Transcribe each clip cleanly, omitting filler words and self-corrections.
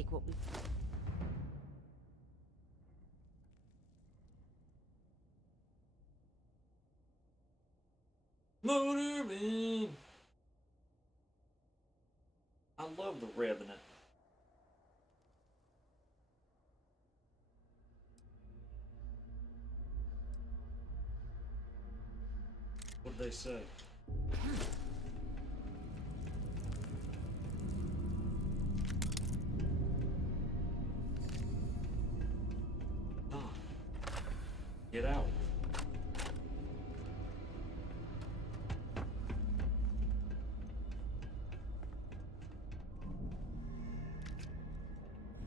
take what we... Motorman! I love the Revenant. What did they say? Get out.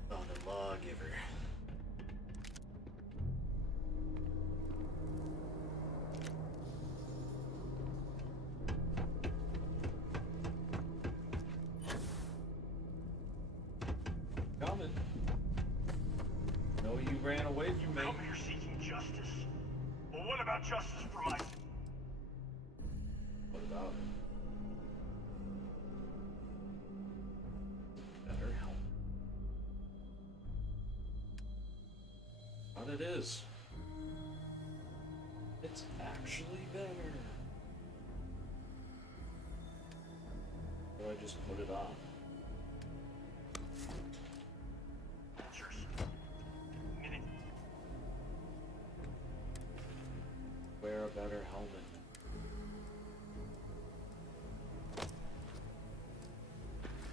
Found a lawgiver. Coming. No, you ran away from me. Tell me you're seeking justice. Well, what about justice for my... What about it? Better help. What it is. It's actually better. Or I just put it on. Wear a better helmet.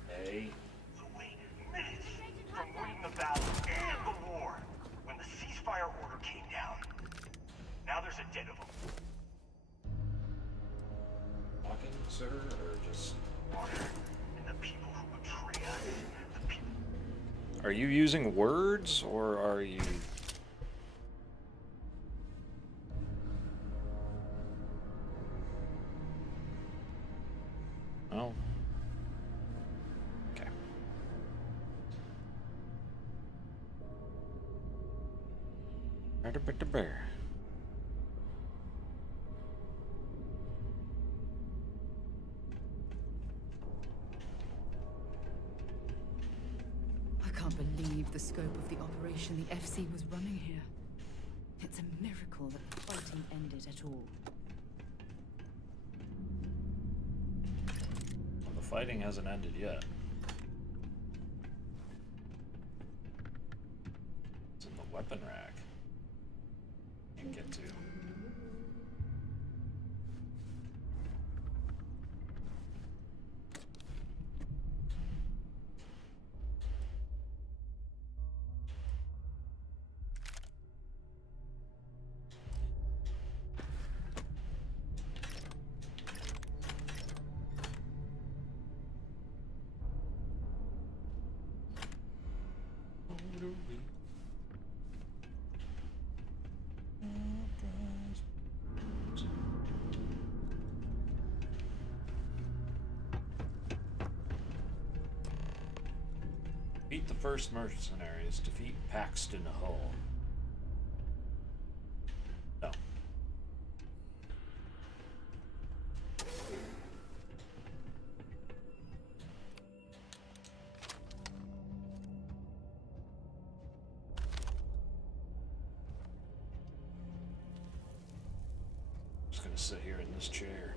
Hey. So wait minutes from winning the battle and the war, when the ceasefire order came down. Now there's a debt of them. Talking, sir, or just... And the people who betray us. The people... Are you using words, or are you... Oh. Okay. Bear. I can't believe the scope of the operation the FC was running here. It's a miracle that the fighting ended at all. Well, the fighting hasn't ended yet. It's in the weapon rack. Can't get to. Beat the first mercenaries, defeat Paxton Hull. No. Just gonna sit here in this chair.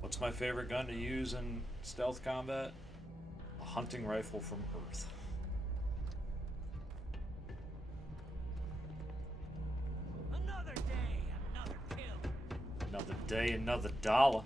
What's my favorite gun to use in stealth combat? A hunting rifle from Earth. Another day, another kill. Another day, another dollar.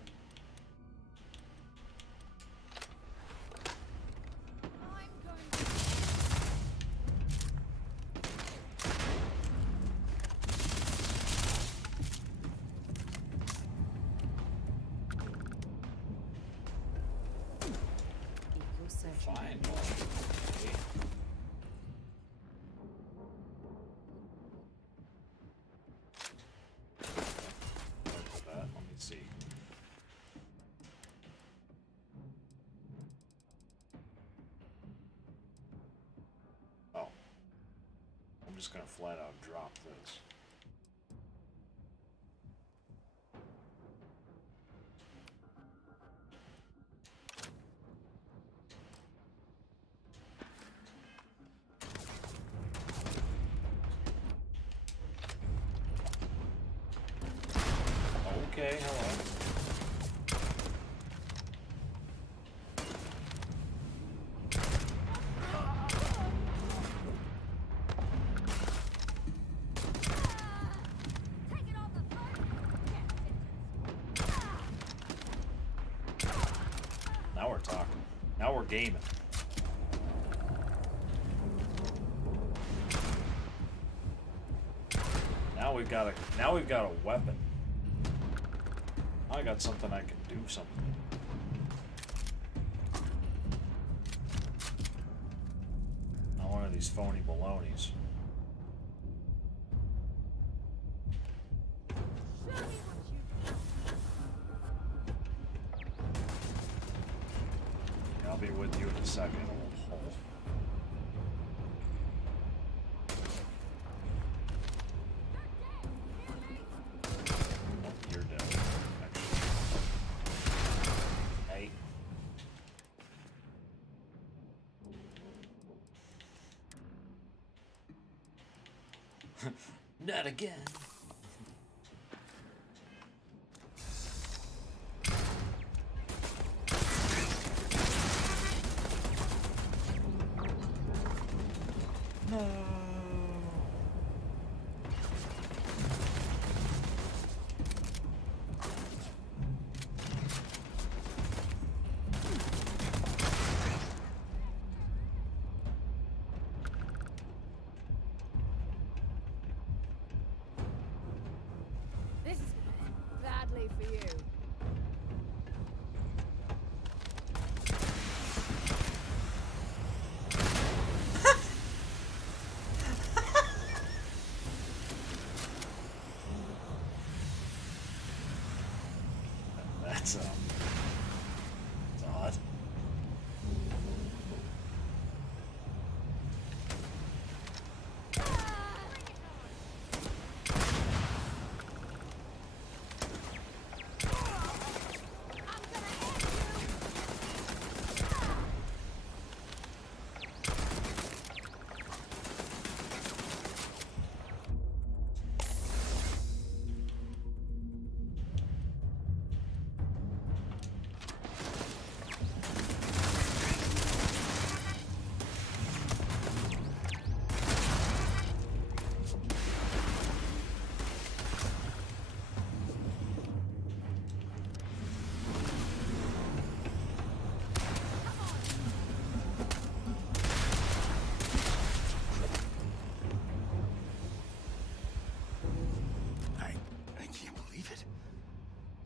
just gonna flat out drop this. Okay, hello. Now we're talking. Now we're gaming. Now we've got a weapon. I got something I can do something. Not one of these phony balonies. I'll be with you in a second, old hole. Oh, you're dead, actually. Hey. Not again. No. This is badly for you. That's odd. I can't believe it.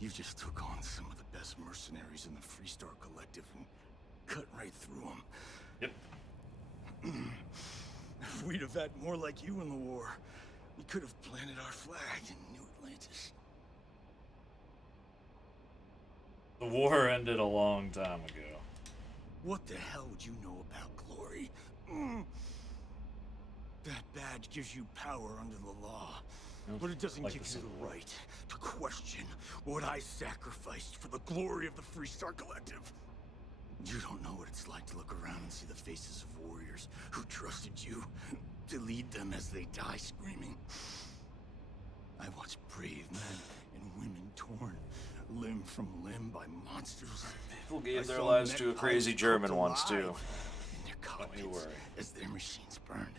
You just took on some of the best mercenaries in the Freestar Collective and cut right through them. Yep. If we'd have had more like you in the war, we could have planted our flag in New Atlantis. The war ended a long time ago. What the hell would you know about glory? That badge gives you power under the law, but it doesn't Like give the you the right to question what I sacrificed for the glory of the Freestar Collective. You don't know what it's like to look around and see the faces of warriors who trusted you to lead them as they die screaming. I watched brave men and women torn limb from limb by monsters. People gave I their saw lives mech to a crazy pilots German cooked once too. alive in their Don't you cockpits worry. as their machines burned.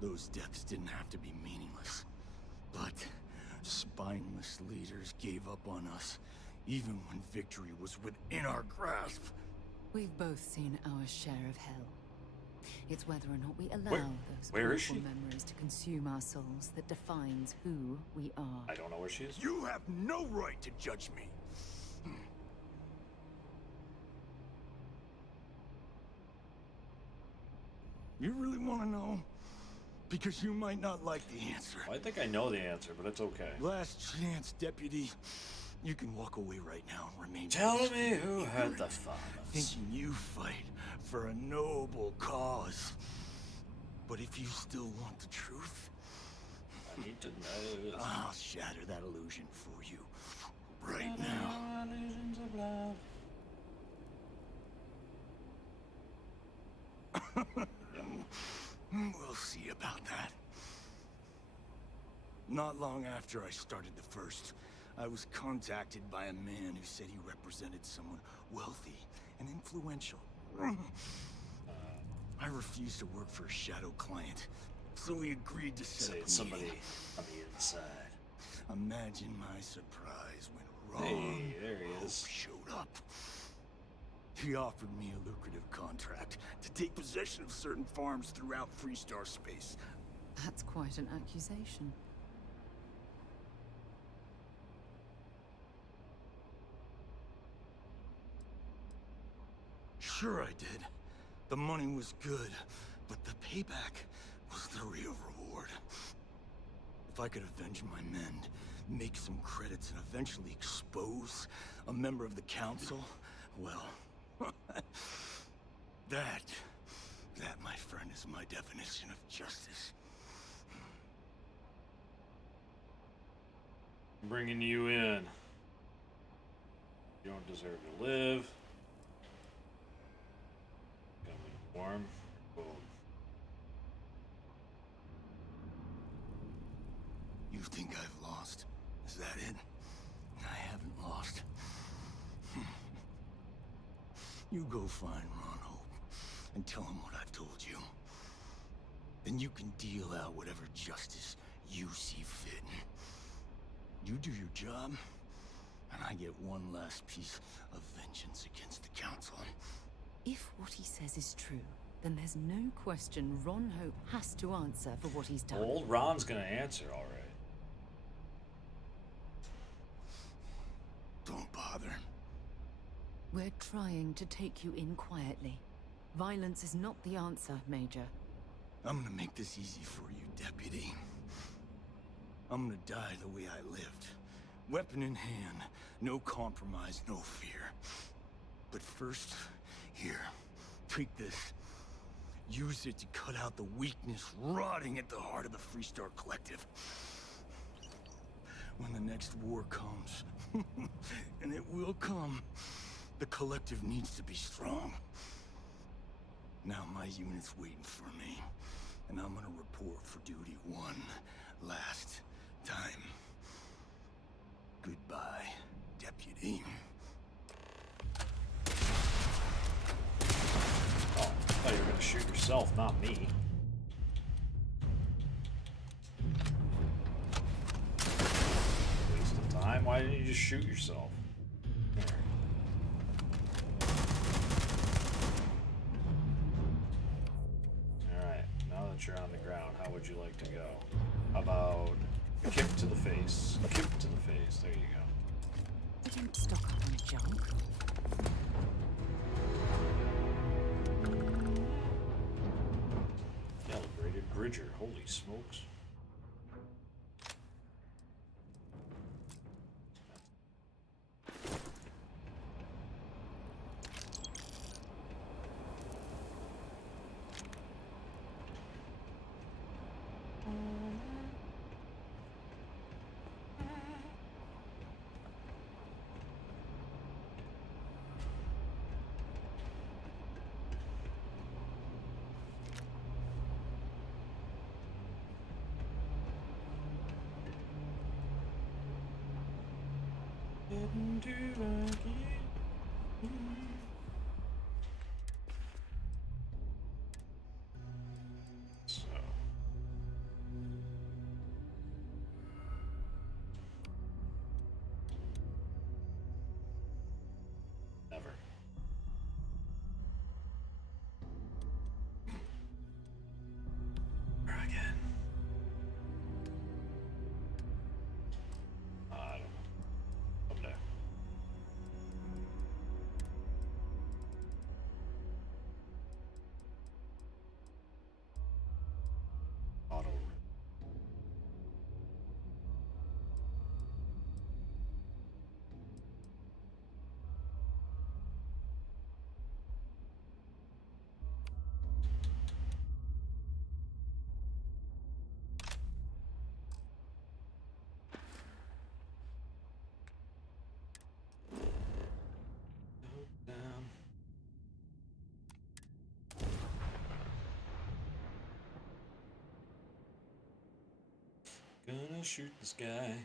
Those deaths didn't have to be meaningless, but spineless leaders gave up on us, even when victory was within our grasp. We've both seen our share of hell. It's whether or not we allow those where is awful she? memories to consume our souls that defines who we are. I don't know where she is. You have no right to judge me. You really want to know? Because you might not like the answer. I think I know the answer, but it's okay. Last chance, deputy. You can walk away right now and remain Tell peaceful me and who had ignorant, the thumbs. thinking you fight for a noble cause. But if you still want the truth, I need to know. I'll shatter that illusion for you right now. Illusions of love. We'll see about that. Not long after I started the first, I was contacted by a man who said he represented someone wealthy and influential. I refused to work for a shadow client, so he agreed to set Say up a it's somebody meeting. on the inside. Imagine my surprise when Ron Hey, there he Hope is. showed up. He offered me a lucrative contract to take possession of certain farms throughout Freestar space. That's quite an accusation. Sure I did. The money was good, but the payback was the real reward. If I could avenge my men, make some credits, and eventually expose a member of the council, well, that, my friend, is my definition of justice. I'm bringing you in. You don't deserve to live. Gonna be warm. Boom. You think I've lost? Is that it? I haven't lost. You go find Ron Hope and tell him what I've told you. Then you can deal out whatever justice you see fit. You do your job, and I get one last piece of vengeance against the council. If what he says is true, then there's no question Ron Hope has to answer for what he's done. Old Ron's gonna answer, alright. Don't bother. We're trying to take you in quietly. Violence is not the answer, Major. I'm gonna make this easy for you, Deputy. I'm gonna die the way I lived. Weapon in hand, no compromise, no fear. But first, here, take this. Use it to cut out the weakness rotting at the heart of the Freestar Collective. When the next war comes, and it will come, the Collective needs to be strong. Now my unit's waiting for me, and I'm gonna report for duty one last time. Goodbye, Deputy. Oh, I thought you were gonna shoot yourself, not me. Waste of time. Why didn't you just shoot yourself? There. Alright, now that you're on the ground, how would you like to go? How about a kick to the face? A kick to the face. There you go. I don't stock up on junk. Calibrated Bridger. Holy smokes. Didn't do again. So. Never. Or again. I don't know. Someday. I'll shoot this guy.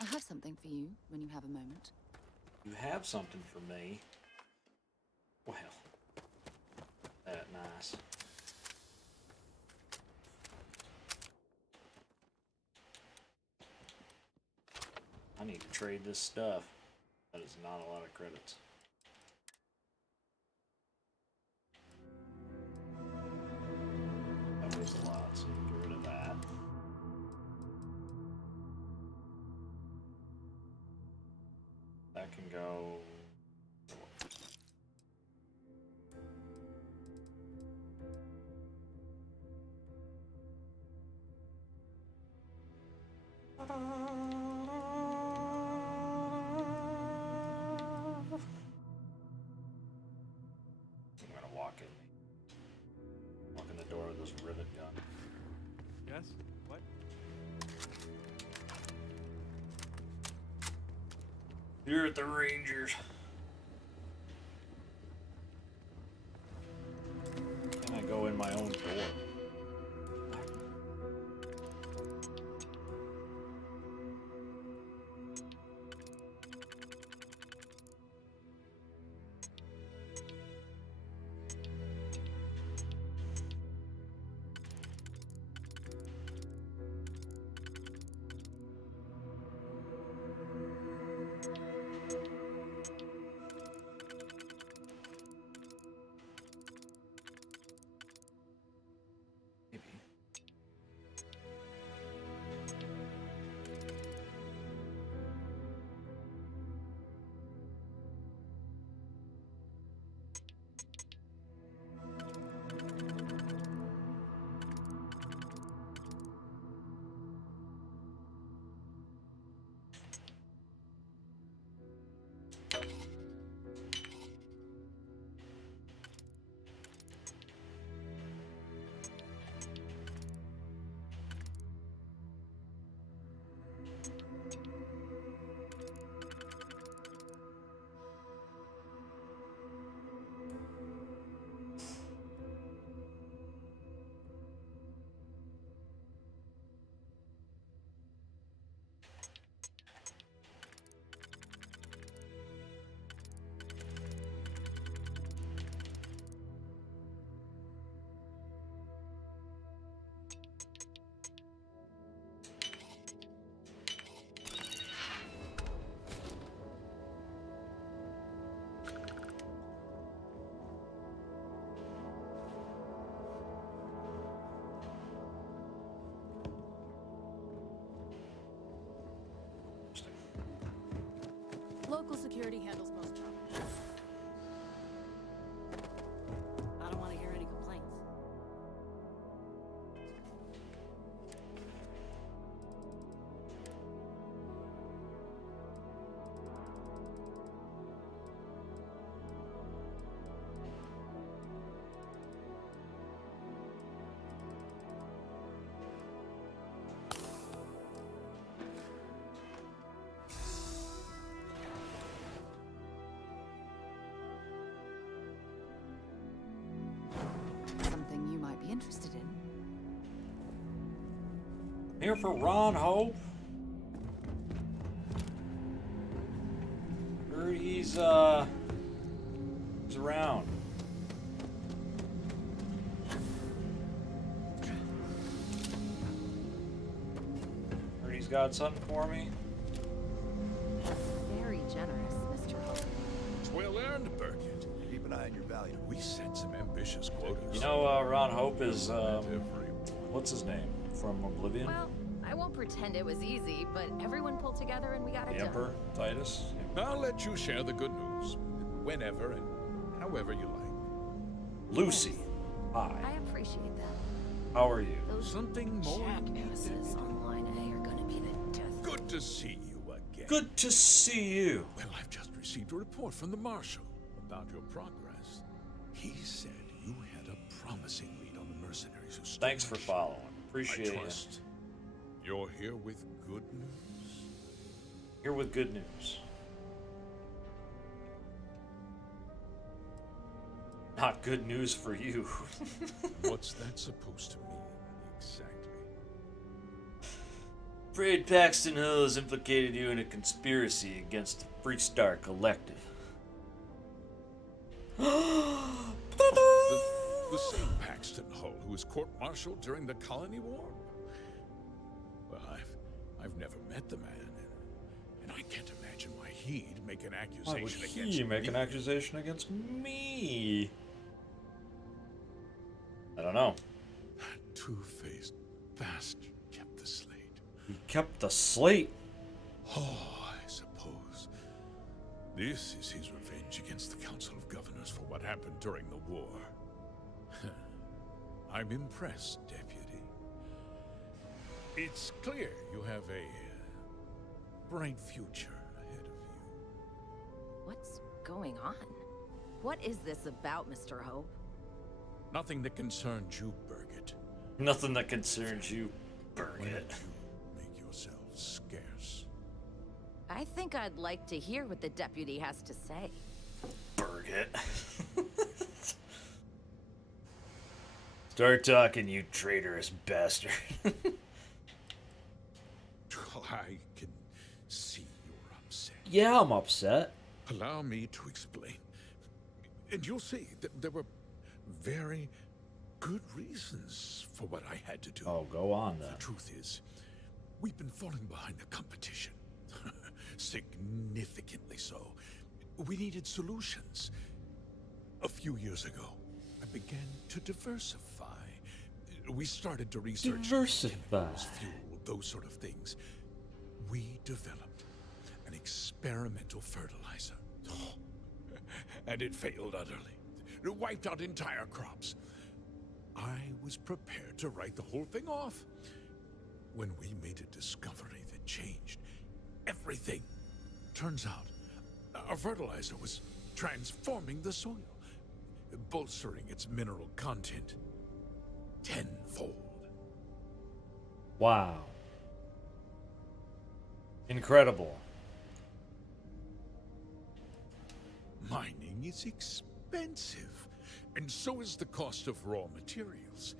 I have something for you when you have a moment. You have something for me. Well, that nice. I need to trade this stuff. That is not a lot of credits. That was a lot, so get rid of that. That can go. I'm gonna walk in the door with this rivet gun. Yes? What? You're at the Rangers. Can I go in my own door? Local security handles most trouble. I don't want to hear any complaints. Something you might be interested in. Here for Ron Hope. Heard he's around. Heard he's got something for me. Very generous, Mr. Hope. It's well earned, Burkett. Keep an eye on your value. We set some ambitious quotas. You know, Ron Hope is what's his name from Oblivion? Well, I won't pretend it was easy, but everyone pulled together and we got it The done. Emperor Titus. I'll let you share the good news. Whenever and however you like. Lucy. Hi. I appreciate that. How are you? Those Something more jackasses on line A are gonna be the death. Good to see you again. Good to see you. Well, I've just received a report from the Marshal about your progress. He said you had a promising lead on the mercenaries who stole Thanks for my ship. following. I Appreciate it. trust you're here with good news. Here with good news. Not good news for you. What's that supposed to mean, exactly? Afraid Paxton Hill has implicated you in a conspiracy against the Freestar Collective. The same Paxton Hull who was court-martialed during the Colony War? Well, I've never met the man, and I can't imagine why he'd make an Why would accusation against he make me. an accusation against me? I don't know. That two-faced bastard kept the slate. He kept the slate. Oh, I suppose this is his revenge against the Council of Governors for what happened during the war. I'm impressed, Deputy. It's clear you have a bright future ahead of you. What's going on? What is this about, Mr. Hope? Nothing that concerns you, Birgit. Nothing that concerns you, Why don't Birgit. you make yourself scarce? I think I'd like to hear what the deputy has to say. Birgit. Start talking, you traitorous bastard. I can see you're upset. Yeah, I'm upset. Allow me to explain. And you'll see that there were very good reasons for what I had to do. Oh, go on then. The truth is, we've been falling behind the competition. Significantly so. We needed solutions. A few years ago, I began to diversify. We started to research Diversify. chemicals, fuel, those sort of things. We developed an experimental fertilizer. And it failed utterly. It wiped out entire crops. I was prepared to write the whole thing off when we made a discovery that changed everything. Turns out, our fertilizer was transforming the soil, bolstering its mineral content tenfold. Wow. Incredible. Mining is expensive, and so is the cost of raw materials.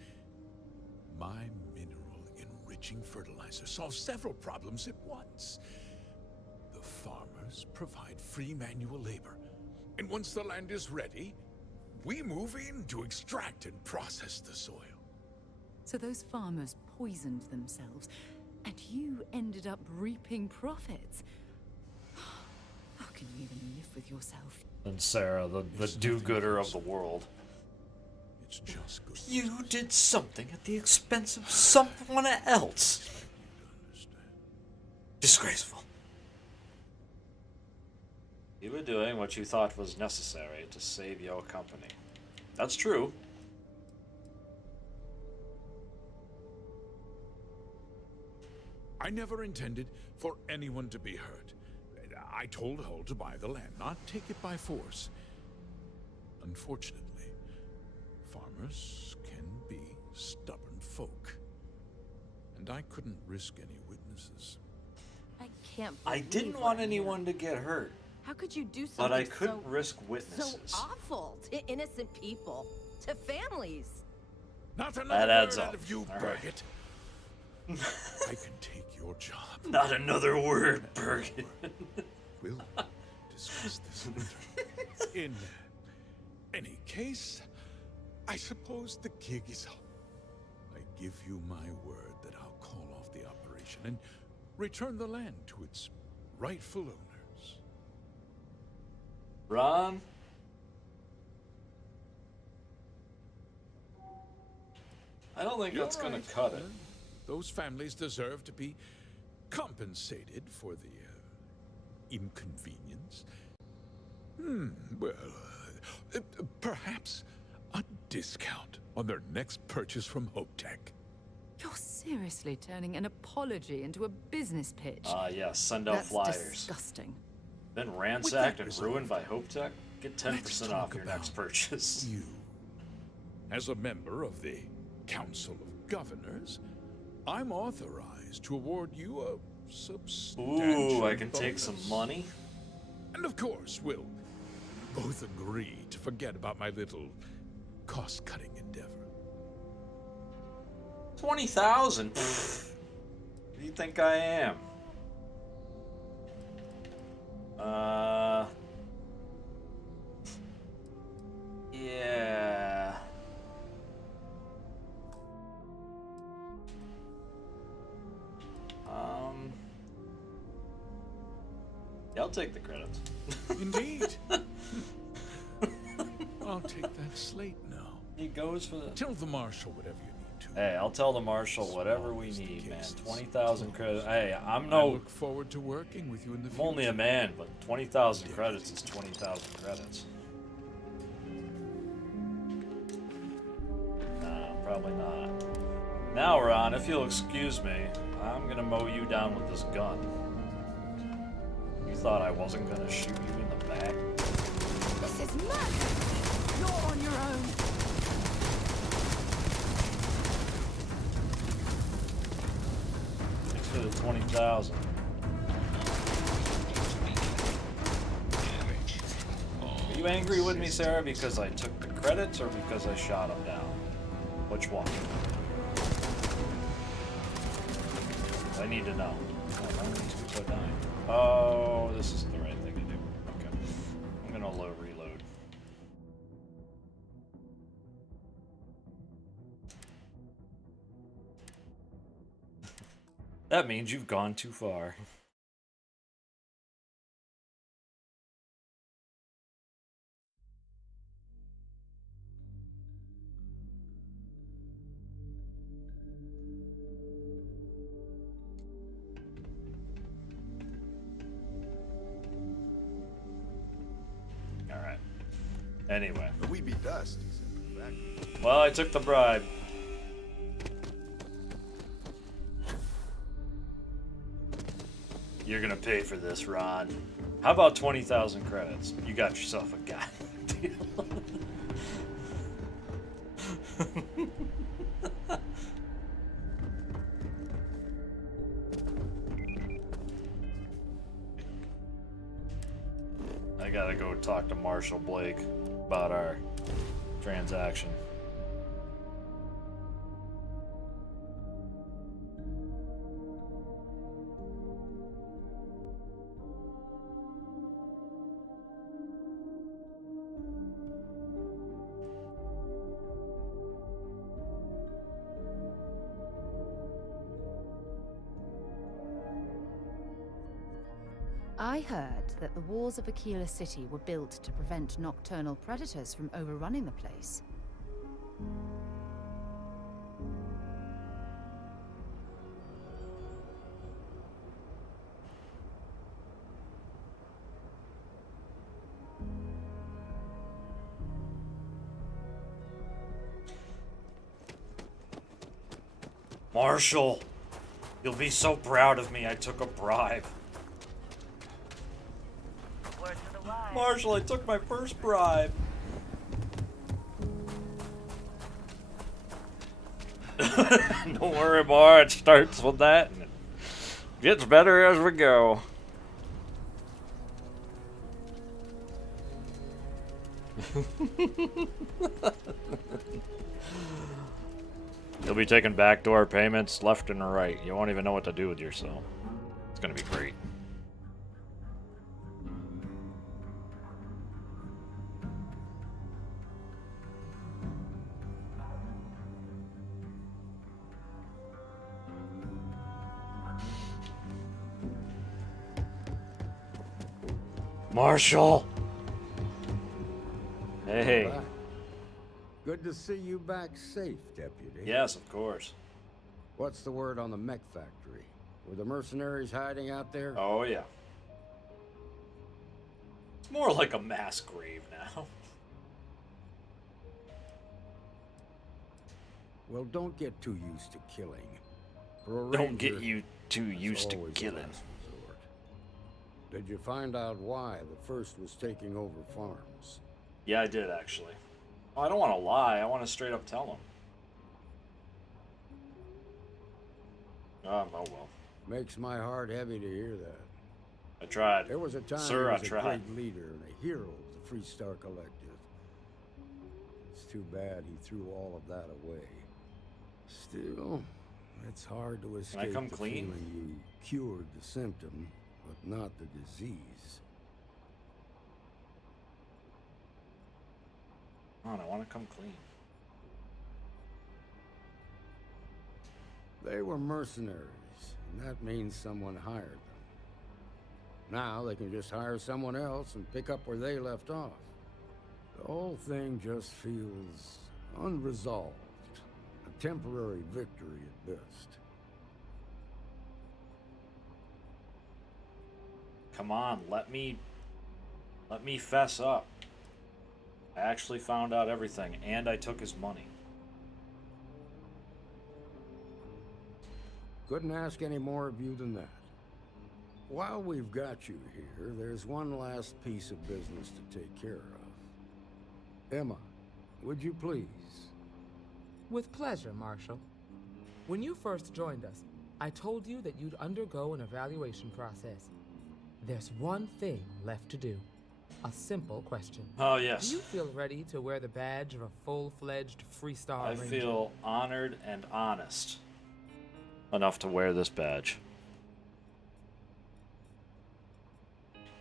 My mineral-enriching fertilizer solves several problems at once. The farmers provide free manual labor, and once the land is ready, we move in to extract and process the soil. So those farmers poisoned themselves, and you ended up reaping profits. How can you even live with yourself? And Sarah, the There's do-gooder nothing of the world. It's just good. You did something at the expense of someone else. You to understand. Disgraceful. You were doing what you thought was necessary to save your company. That's true. I never intended for anyone to be hurt. I told Hull to buy the land, not take it by force. Unfortunately, farmers can be stubborn folk. And I couldn't risk any witnesses. I can't I believe didn't what want I'm anyone hearing. to get hurt, How could you do something but I couldn't risk so witnesses. awful to innocent people, to families? Not another adds word up. out of you, All right. Birgit. I can take your job. Not another word, Birgit. We'll discuss this later. In any case, I suppose the gig is up. I give you my word that I'll call off the operation and return the land to its rightful owners. Ron? I don't think that's You're gonna right. cut it. Those families deserve to be compensated for the inconvenience. Well, perhaps a discount on their next purchase from Hope Tech. You're seriously turning an apology into a business pitch. Yeah, send out That's flyers. disgusting. Then ransacked that and resolved, ruined by Hope Tech? Get 10% off talk your next about purchase. You, as a member of the Council of Governors, I'm authorized to award you a substantial. Ooh, I can take some bonus. money. And of course, we'll both agree to forget about my little cost-cutting endeavor. 20,000. Who do you think I am? Yeah. Yeah, I'll take the credits. Indeed. I'll take that slate now. He goes for the. Tell the marshal whatever you need to. Hey, I'll tell the marshal whatever we need, man. 20,000 credits. Hey, I'm I no. look forward to working with you in the I'm future. only a man, but 20,000 credits is 20,000 credits. No, probably not. Now, Ron, if you'll excuse me, I'm gonna mow you down with this gun. You thought I wasn't gonna shoot you in the back? This is mad! You're on your own. Thanks for the 20,000. Are you angry with me, Sarah, because I took the credits or because I shot him down? Which one? I need to know. Oh, my these keeps on dying. Oh, this is the right thing to do. Okay. I'm gonna reload. That means you've gone too far. Alright. Anyway. We be dust, he said. Well, I took the bribe. You're gonna pay for this, Ron. How about 20,000 credits? You got yourself a guy deal. I gotta go talk to Marshall Blake about our transaction. I heard that the walls of Aquila City were built to prevent nocturnal predators from overrunning the place. Marshall, you'll be so proud of me. I took a bribe. Word to the wise. Marshall, I took my first bribe. Don't worry, boy. It starts with that and it gets better as we go. You'll be taking backdoor payments left and right. You won't even know what to do with yourself. It's gonna be great. Marshall! Hey. Back. Good to see you back safe, Deputy. Yes, of course. What's the word on the mech factory? Were the mercenaries hiding out there? Oh, yeah. It's more like a mass grave now. Well, don't get too used to killing. For a Don't get ranger, you too it's used to always a killing. last resort. Did you find out why the first was taking over farms? Yeah, I did, actually. Oh, I don't want to lie. I want to straight up tell him. Oh, well. Makes my heart heavy to hear that. I tried. There was a time Sir, he I was a tried. great leader and a hero of the Freestar Collective. It's too bad he threw all of that away. Still, it's hard to escape come the clean? feeling you cured the symptom, but not the disease. Come on, I want to come clean. They were mercenaries, and that means someone hired them. Now they can just hire someone else and pick up where they left off. The whole thing just feels unresolved. A temporary victory at best. Come on, let me fess up. I actually found out everything, and I took his money. Couldn't ask any more of you than that. While we've got you here, there's one last piece of business to take care of. Emma, would you please? With pleasure, Marshal. When you first joined us, I told you that you'd undergo an evaluation process. There's one thing left to do. A simple question. Oh, yes. Do you feel ready to wear the badge of a full-fledged Freestar I Ranger? feel honored and honest enough to wear this badge.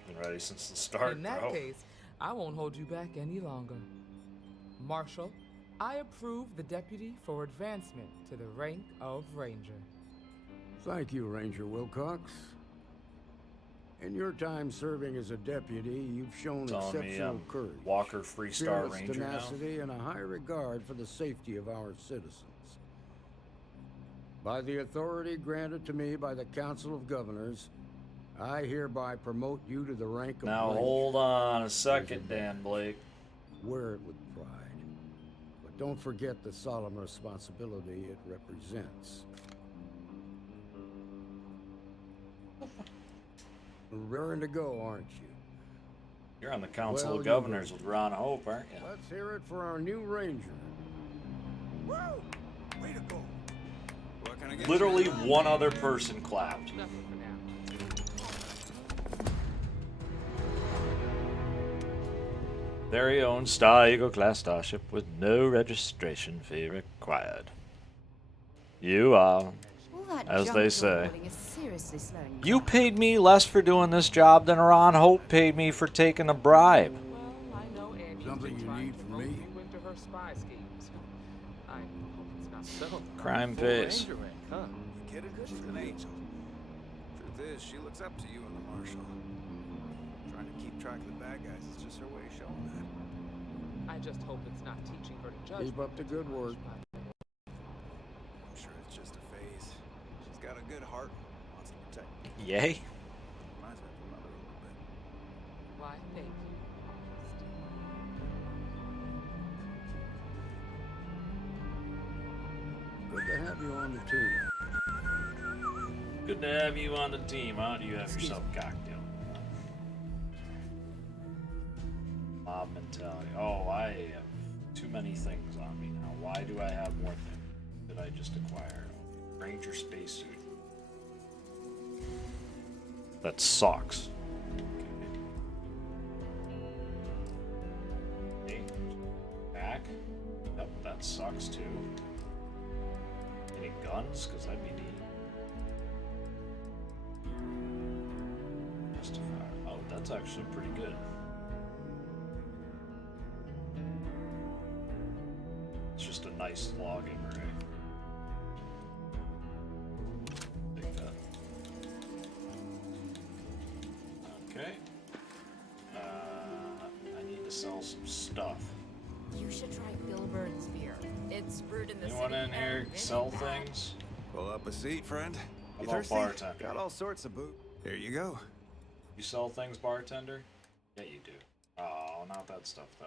Been ready since the start, In that bro. case, I won't hold you back any longer. Marshal, I approve the deputy for advancement to the rank of Ranger. Thank you, Ranger Wilcox. In your time serving as a deputy, you've shown Telling me exceptional I'm courage, Walker Freestar fearless Ranger now. tenacity, and a high regard for the safety of our citizens. By the authority granted to me by the Council of Governors, I hereby promote you to the rank of Now Ranger. hold on a second, Dan Blake. Wear it with pride. But don't forget the solemn responsibility it represents. Raring to go, aren't you? You're on the Council Well, of you Governors heard with Ron Hope, aren't you? Let's hear it for our new Ranger. Woo! Way to go. What can I get Literally you? one other person clapped. Nothing for now. Very own Star Eagle class starship with no registration fee required. You are, All that as junk they you're say. holding is seriously slowing You down. paid me less for doing this job than Ron Hope paid me for taking a bribe. Well, I know Annie's Something been you trying need to from rope me? you into her spy schemes. I hope it's not so. Crime Full pays. Ranger rank, huh? You kidding? She's an angel. Truth is, she looks up to you and the Marshal. Trying to keep track of the bad guys is just her way of showing that. I just hope it's not teaching her to judge. Keep up the good work. I'm sure it's just a phase. She's got a good heart. Wants to protect me. Yay? Reminds me of her mother a little bit. Why, thank you. Good to have you on the team. Good to have you on the team, huh? Do you have yourself a cocktail? Mob mentality. Oh, I have too many things on me now. Why do I have more things that I just acquired? Ranger spacesuit. That sucks. Okay. Back. Yep, that sucks too. Any guns? Because that'd be neat. Justifier. Oh, that's actually pretty good. It's just a nice logging array. Take that. Okay. I need to sell some stuff. You should try Bill Bird's beer. It's brewed in the Anyone city in here and it's sell bad. things? Pull up a seat, friend. How You about thirsty? bartender? Got all sorts of booze. Here you go. You sell things, bartender? Yeah, you do. Oh, not that stuff though.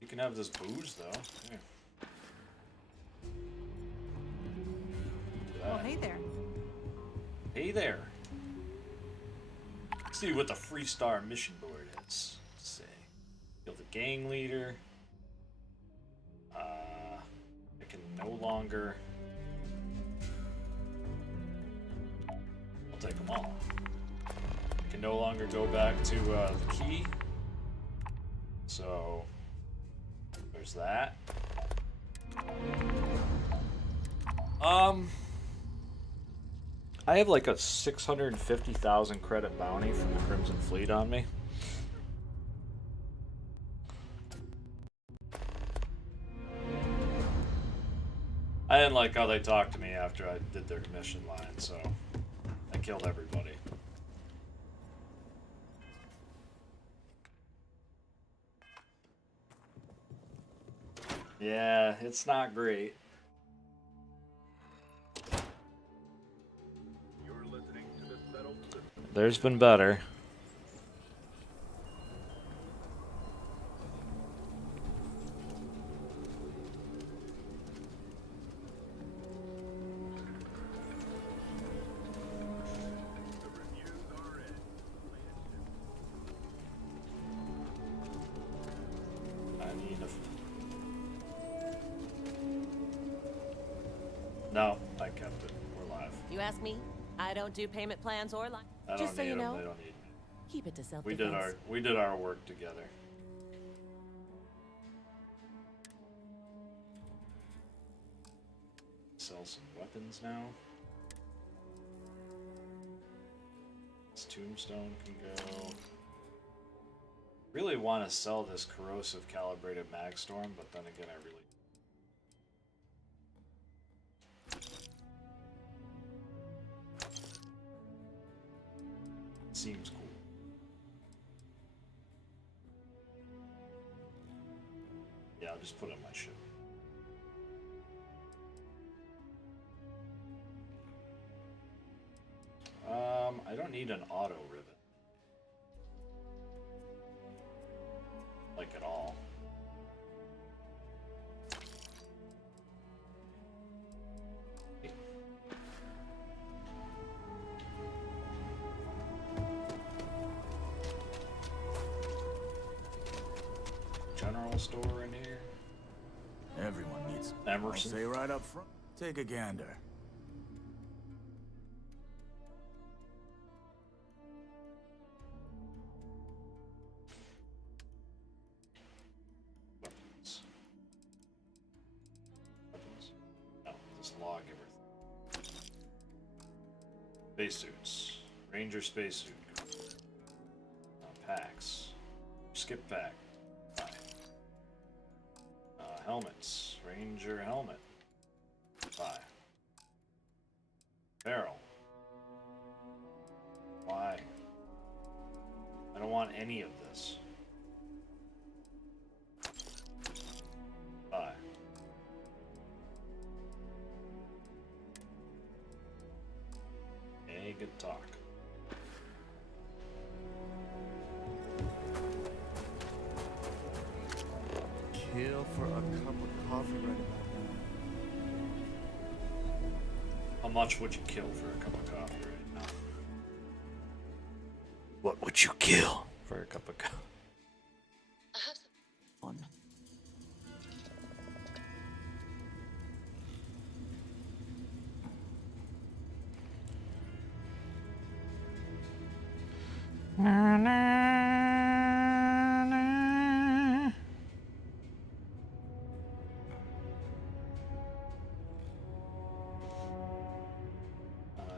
You can have this booze though. Here. Well, hey there. Hey there. Let's see what the Freestar mission board is. Let's see. Kill the gang leader. I can no longer take them all. I can no longer go back to the key. So there's that. I have like a 650,000 credit bounty from the Crimson Fleet on me. I didn't like how they talked to me after I did their commission line, so I killed everybody. Yeah, it's not great. There's been better. No, I kept it. We're live. You ask me? I don't do payment plans or line. I Just don't so need you them. know, They don't need me. keep it to self-defense. We did our work together. Sell some weapons now. This tombstone can go. Really want to sell this corrosive calibrated magstorm, but then again, I really. Seems cool. Yeah, I'll just put it on my ship. I don't need an auto rivet. Like at all. General store in here. Everyone needs. Emerson. I'll say right up front. Take a gander. Weapons. Weapons. No, this lawgiver. Spacesuits. Ranger spacesuit. Packs. Skip pack. Helmets. Ranger helmet. 5. Barrel. Why? I don't want any of this. 5. Hey, good talk. Kill for a cup of coffee right about How much would you kill for a cup of coffee right now? What would you kill for a cup of coffee? I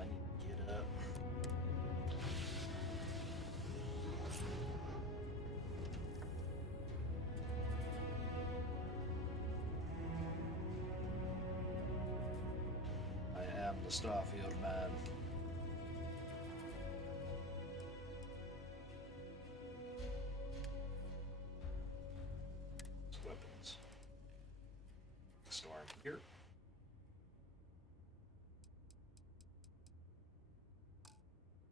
need to get up. I am the Starfield man. Weapons. Storm here.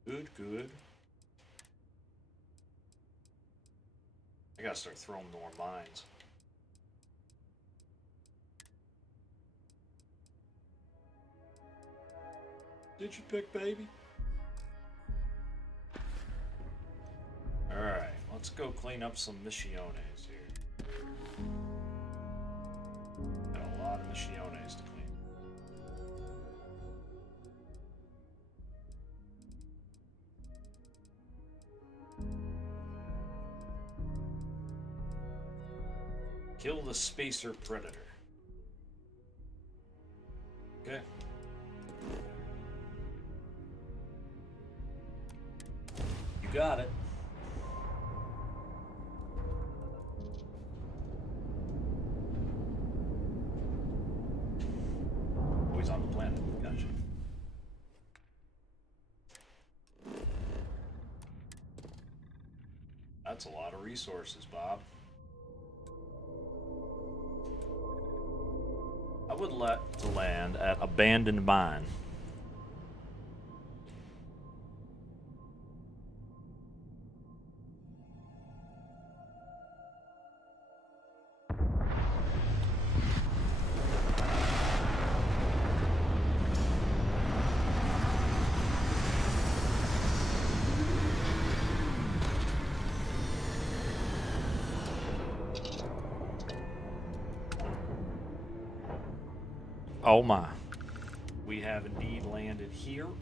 Good, good. I gotta start throwing more mines. Did you pick, baby? Alright, let's go clean up some Misiones here. Got a lot of Misiones to clean. Kill the spacer predator. Okay. You got it. Oh, he's on the planet. Gotcha. That's a lot of resources, Bob. I would let to land at abandoned mine. Oh my. We have indeed landed here. What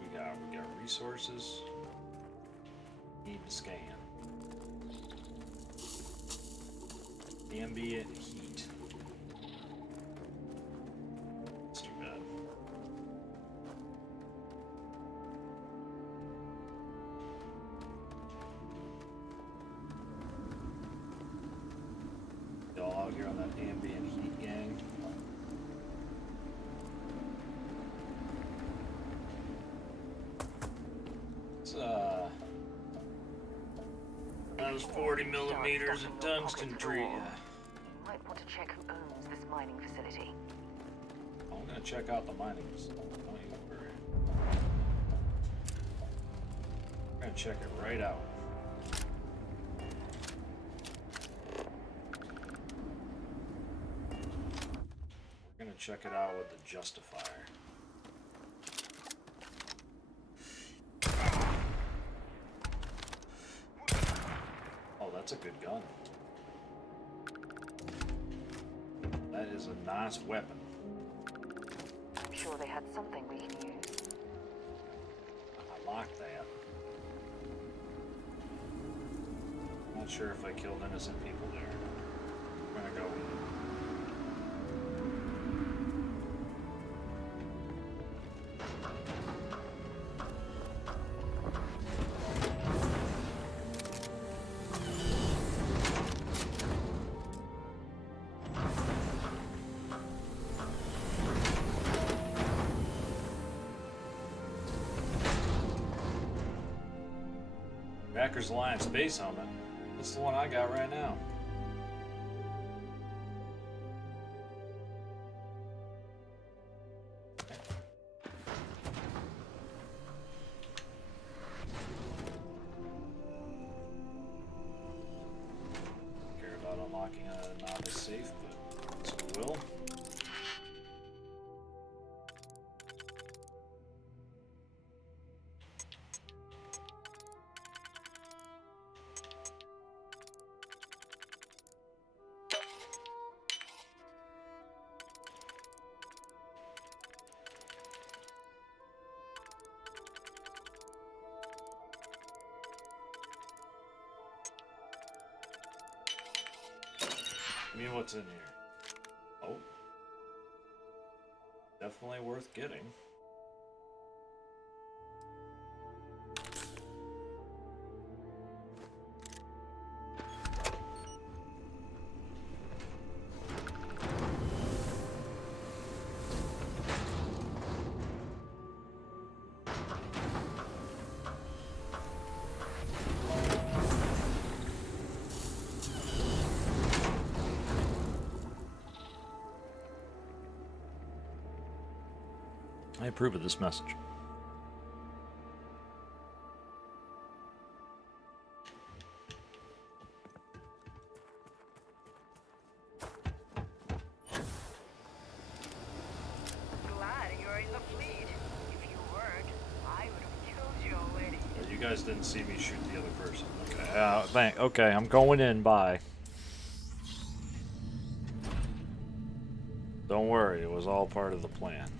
we got? We got resources. Need to scan. Ambient heat. That's too bad. Y'all out here on that ambient heat, gang. It's minus 40 millimeters of tungsten tree. You might want to check who owns this mining facility. I'm gonna check out the mining facility. Don't even worry. I'm gonna check it right out. We're gonna check it out with the justifier. Oh, that's a good gun. That is a nice weapon. I'm sure they had something we can use. I like that. Not sure if I killed innocent people there. I'm gonna go with it. Packers Alliance base helmet. That's the one I got right now. Care about unlocking a novice safe, but so we will. I mean, what's in here? Oh. Definitely worth getting. I approve of this message. Glad you're in the fleet. If you weren't, I would have killed you already. You guys didn't see me shoot the other person. Okay, okay, I'm going in. Bye. Don't worry, it was all part of the plan.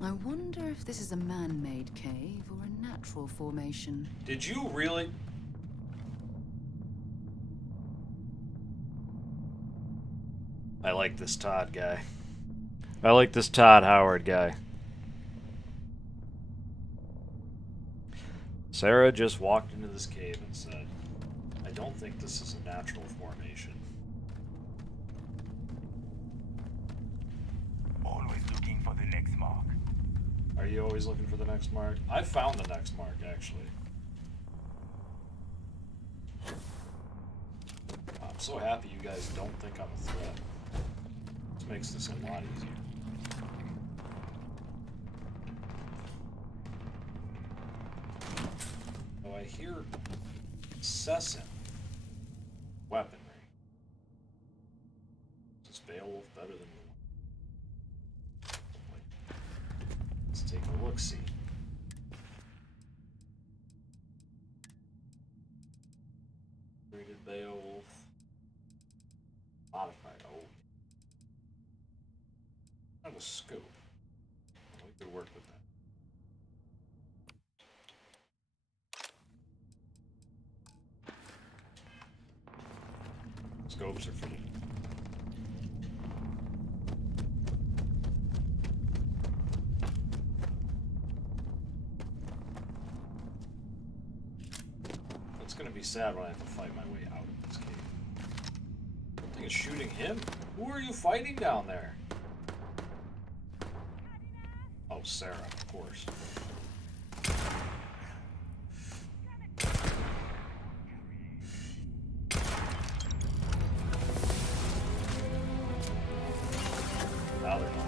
I wonder if this is a man-made cave or a natural formation. Did you really? I like this Todd guy. I like this Todd Howard guy. Sarah just walked into this cave and said, I don't think this is a natural formation. Always looking for the next mark. Are you always looking for the next mark? I found the next mark, actually. I'm so happy you guys don't think I'm a threat. This makes this a lot easier. Oh, I hear incessant weaponry. Is Beowulf better than you? Let's take a look-see. Rated Beowulf. Modified. Oh. Kind of a scope. We could work with that. Scopes are for you. It's gonna be sad when I have to fight my way out of this cave. Something is shooting him? Who are you fighting down there? Oh, Sarah, of course. Now they're not.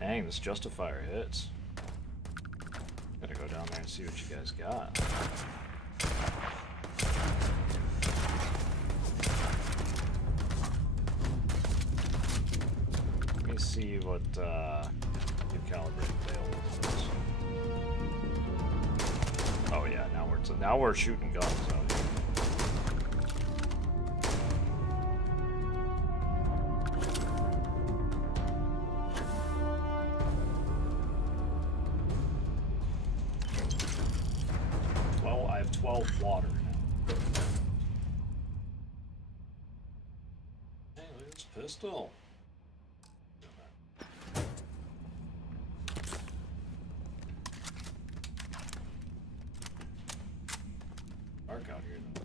Dang, this Justifier hits. Gotta go down there and see what you guys got. Let me see what you calibrated Beowulf is. Oh yeah, now we're shooting guns out here. Well, I have 12 water now. Hey, look at this pistol. Dark out here though.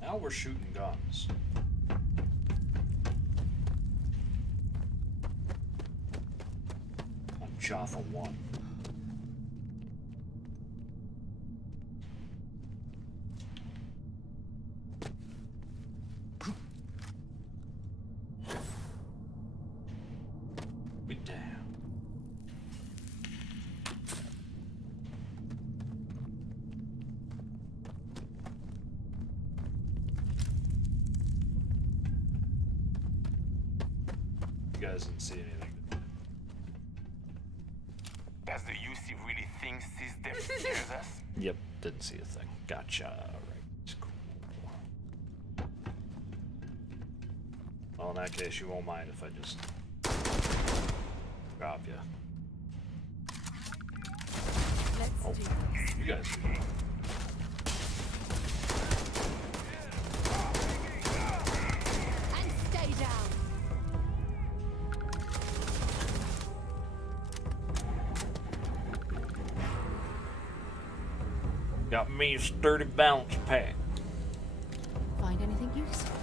Now we're shooting guns. On Jaffa 1. Be damn. You guys didn't see anything. Does the UC really think system scares us? Yep, didn't see a thing. Gotcha. Alright, cool. Well, in that case, you won't mind if I just drop you. Let's do this. You guys do. And stay down. Got me a sturdy bounce pack. Find anything useful?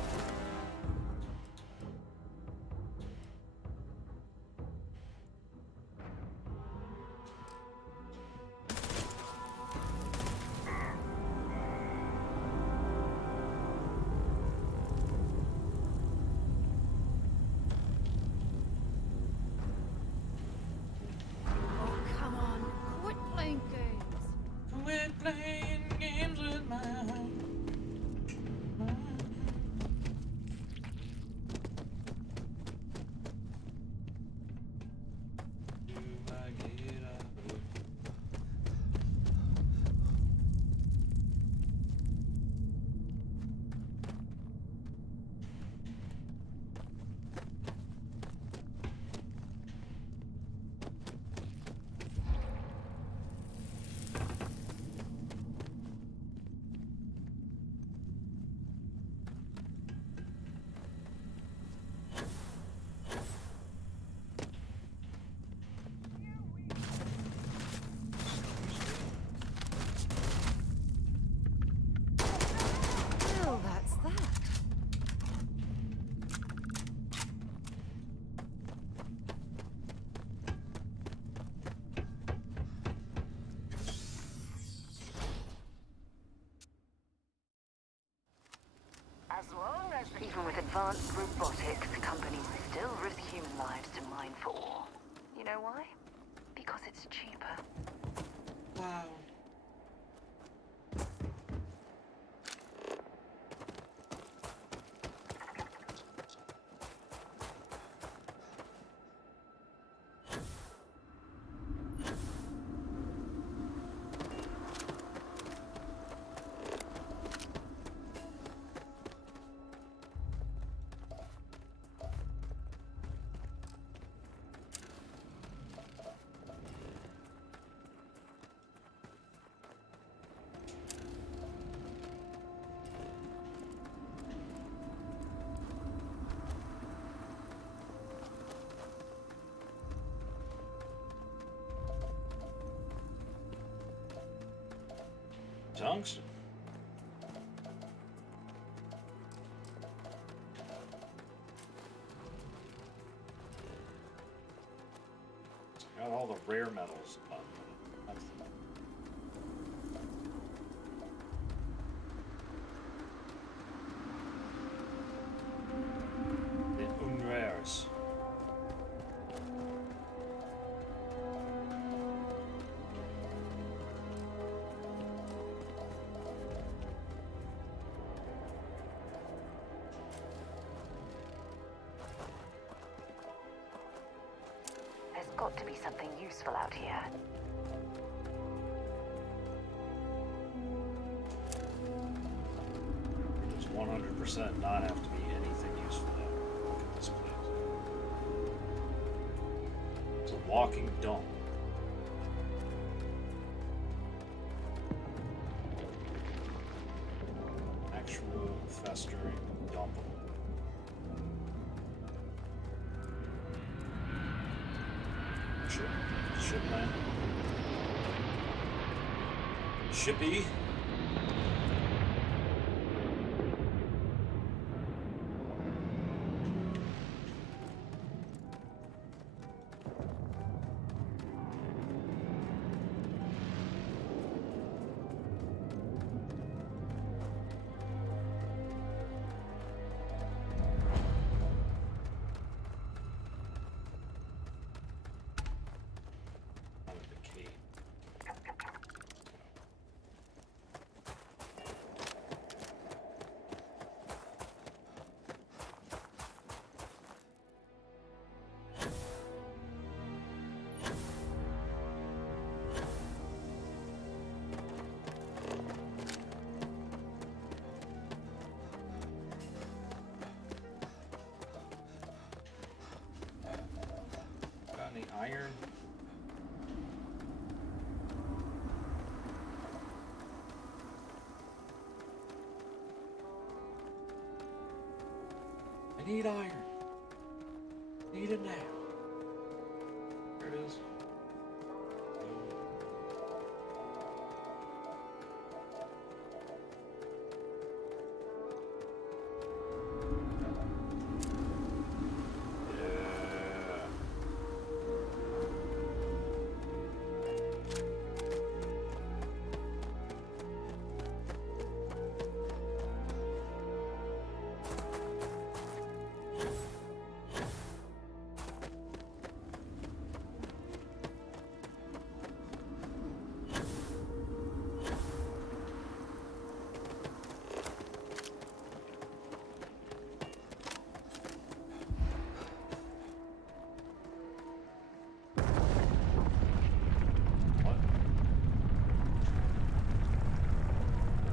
Oh, come on. Quit playing games. Quit playing games with my heart. Even with advanced robotics, companies still risk human lives to mine for ore. You know why? Because it's cheaper. Wow. Tungsten. It's got all the rare metals on it. That's the unrares. There's got to be something useful out here. There's 100% not have to be anything useful there. Look at this place. It's a walking dump. Actual festering dump. Ship land. Shippy. Got any iron? I need iron. Need it now. There it is.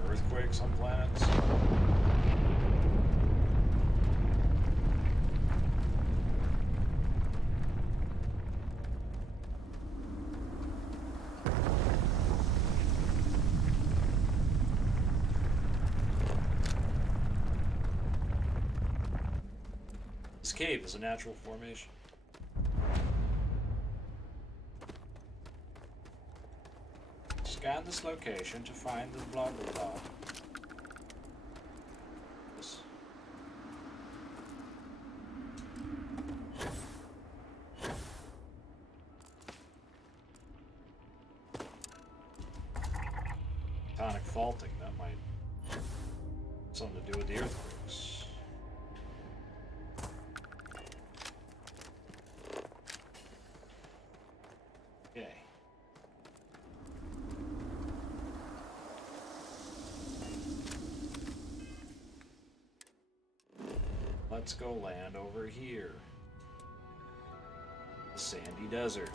Earthquakes on planets. This cave is a natural formation. Scan this location to find the blah blah blah. This. Tonic faulting, that might have something to do with the earthquakes. let's go land over here. The sandy desert.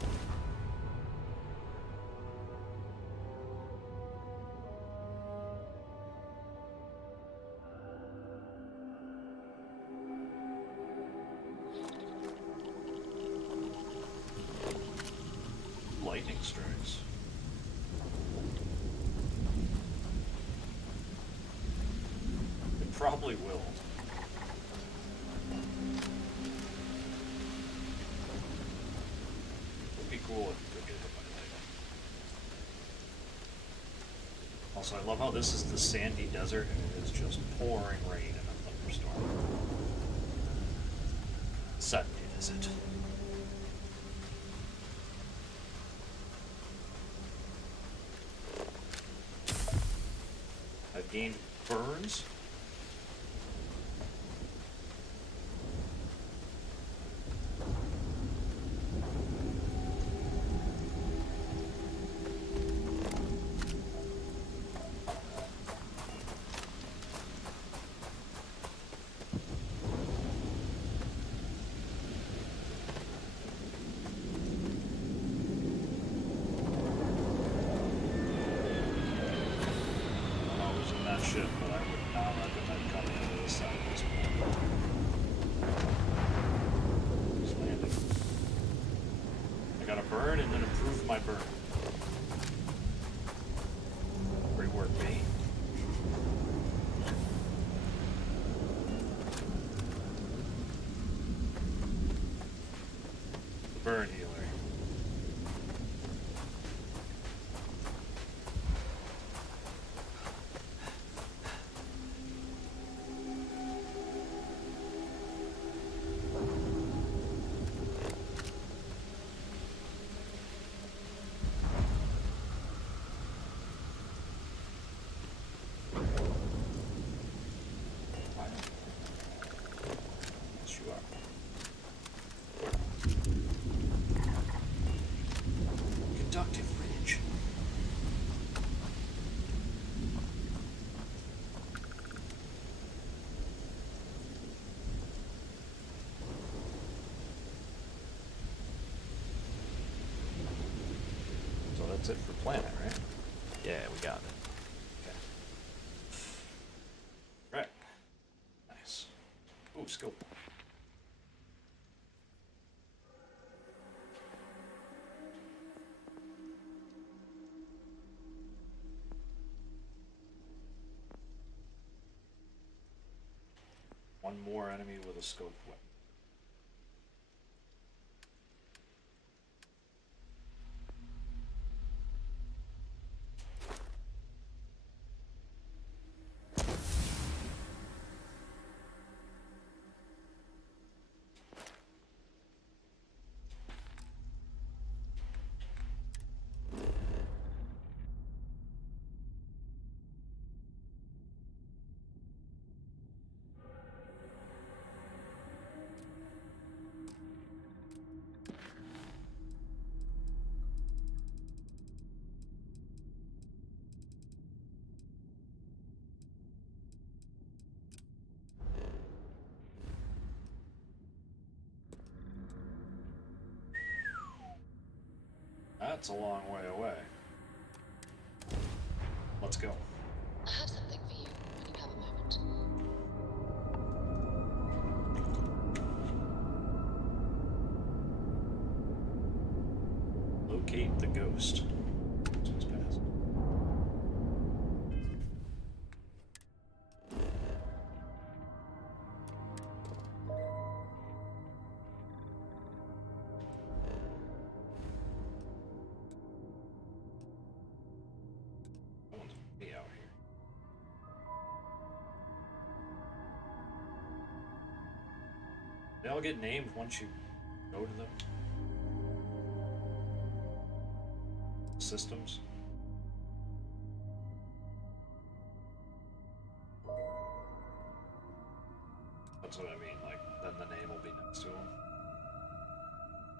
Lightning strikes. It probably will. It'd be cool if it could get hit by lightning. Also, I love how this is the sandy desert and it is just pouring rain in a thunderstorm. Suddenly, is it? I've gained burns. Ship, but I would not recommend coming into this side of this point. Just landing. I gotta burn and then improve my burn. Great work, me. The burn healer. Conductive ridge. So that's it for planet, right? Yeah, we got it. Okay. Right. Nice. Ooh, skill. One more enemy with a scope weapon. That's a long way away. Let's go. I have something for you when you have a moment. Locate the ghost. This one's passed. Someone's way out here. They all get named once you go to them. Systems. That's what I mean, like, then the name will be next to them.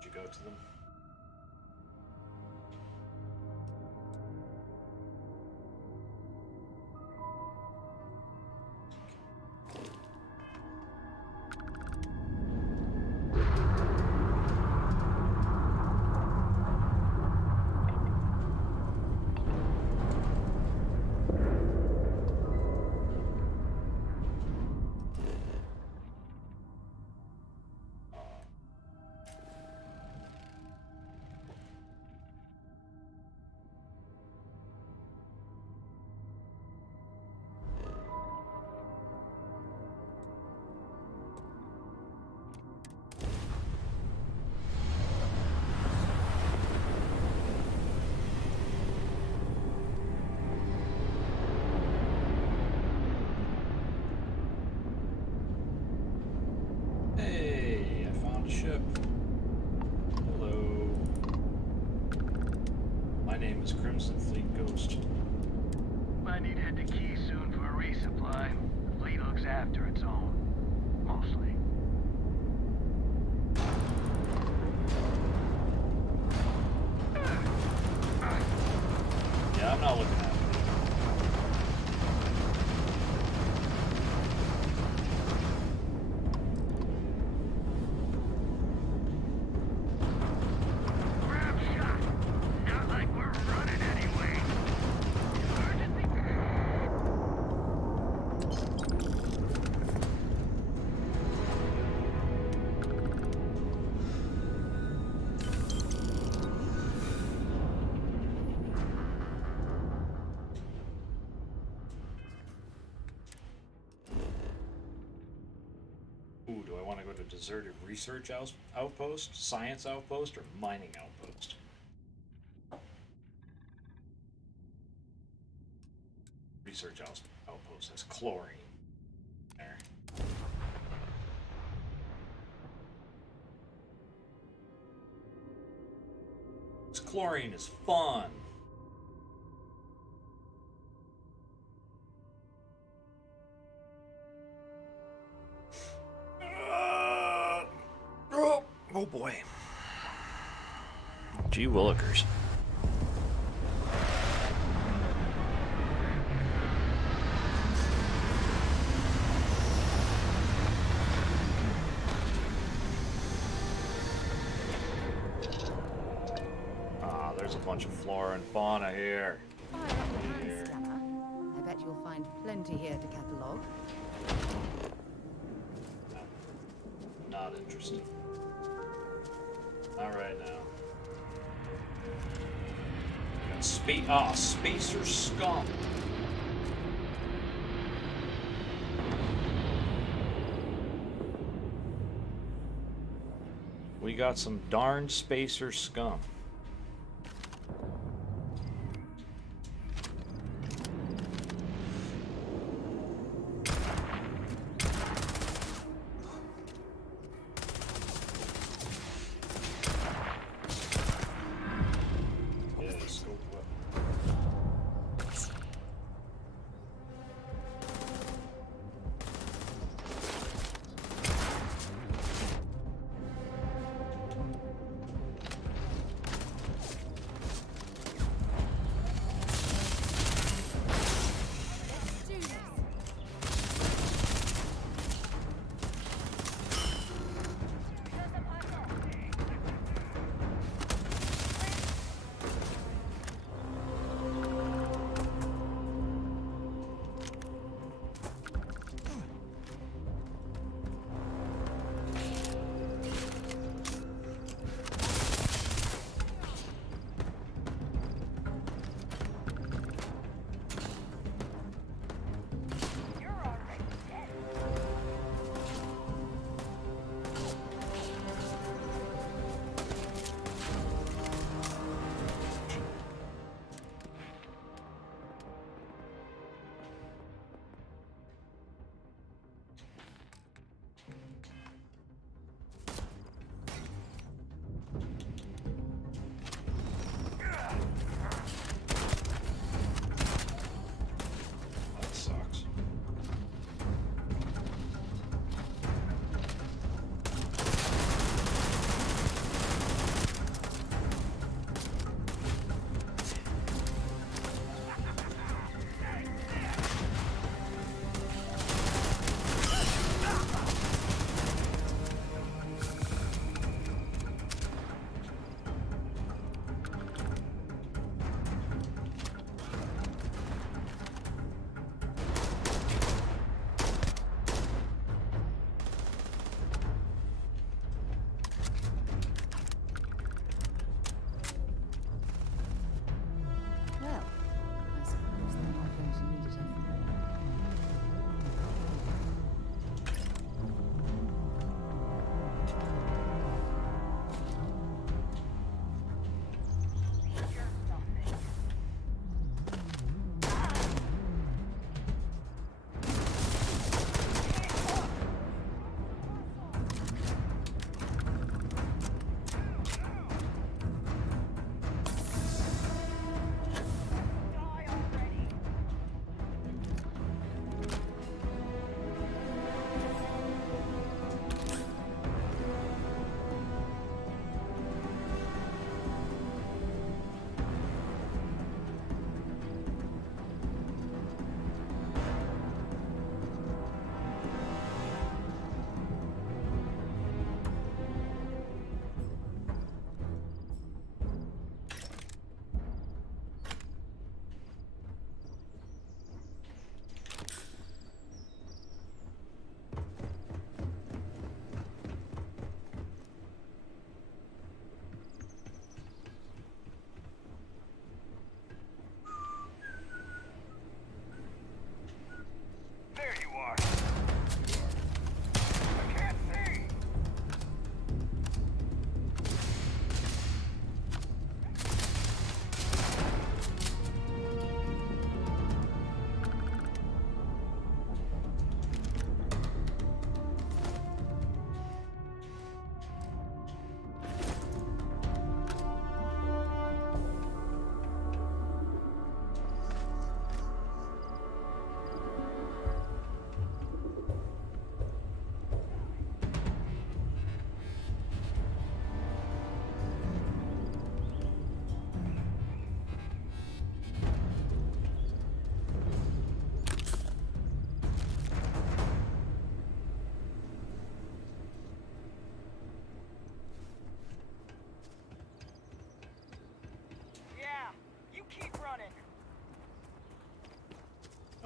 Did you go to them? name is Crimson Fleet Ghost. Might need to head to Key soon for a resupply. The fleet looks after its own. Mostly. Yeah, I'm not looking at it. Grab shot. Not like we're running anyway. Emergency. Ooh, do I want to go to deserted research outpost, science outpost, or mining outpost? Research outpost has chlorine. There. This chlorine is fun. Oh boy. Gee willikers. Ah, there's a bunch of flora and fauna here. Fire up your hand scanner. I bet you'll find plenty here to catalogue. Not interested. Not right now. Got spacer scum. We got some darn spacer scum.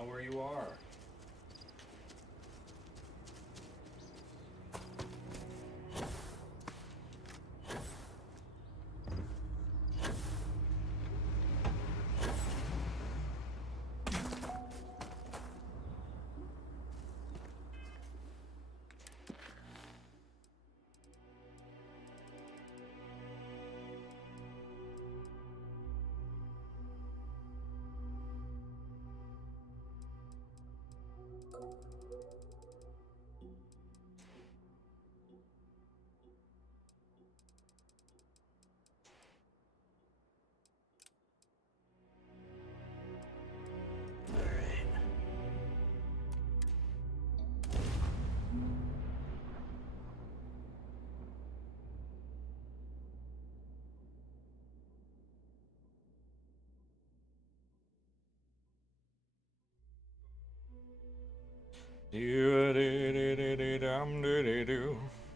Know where you are.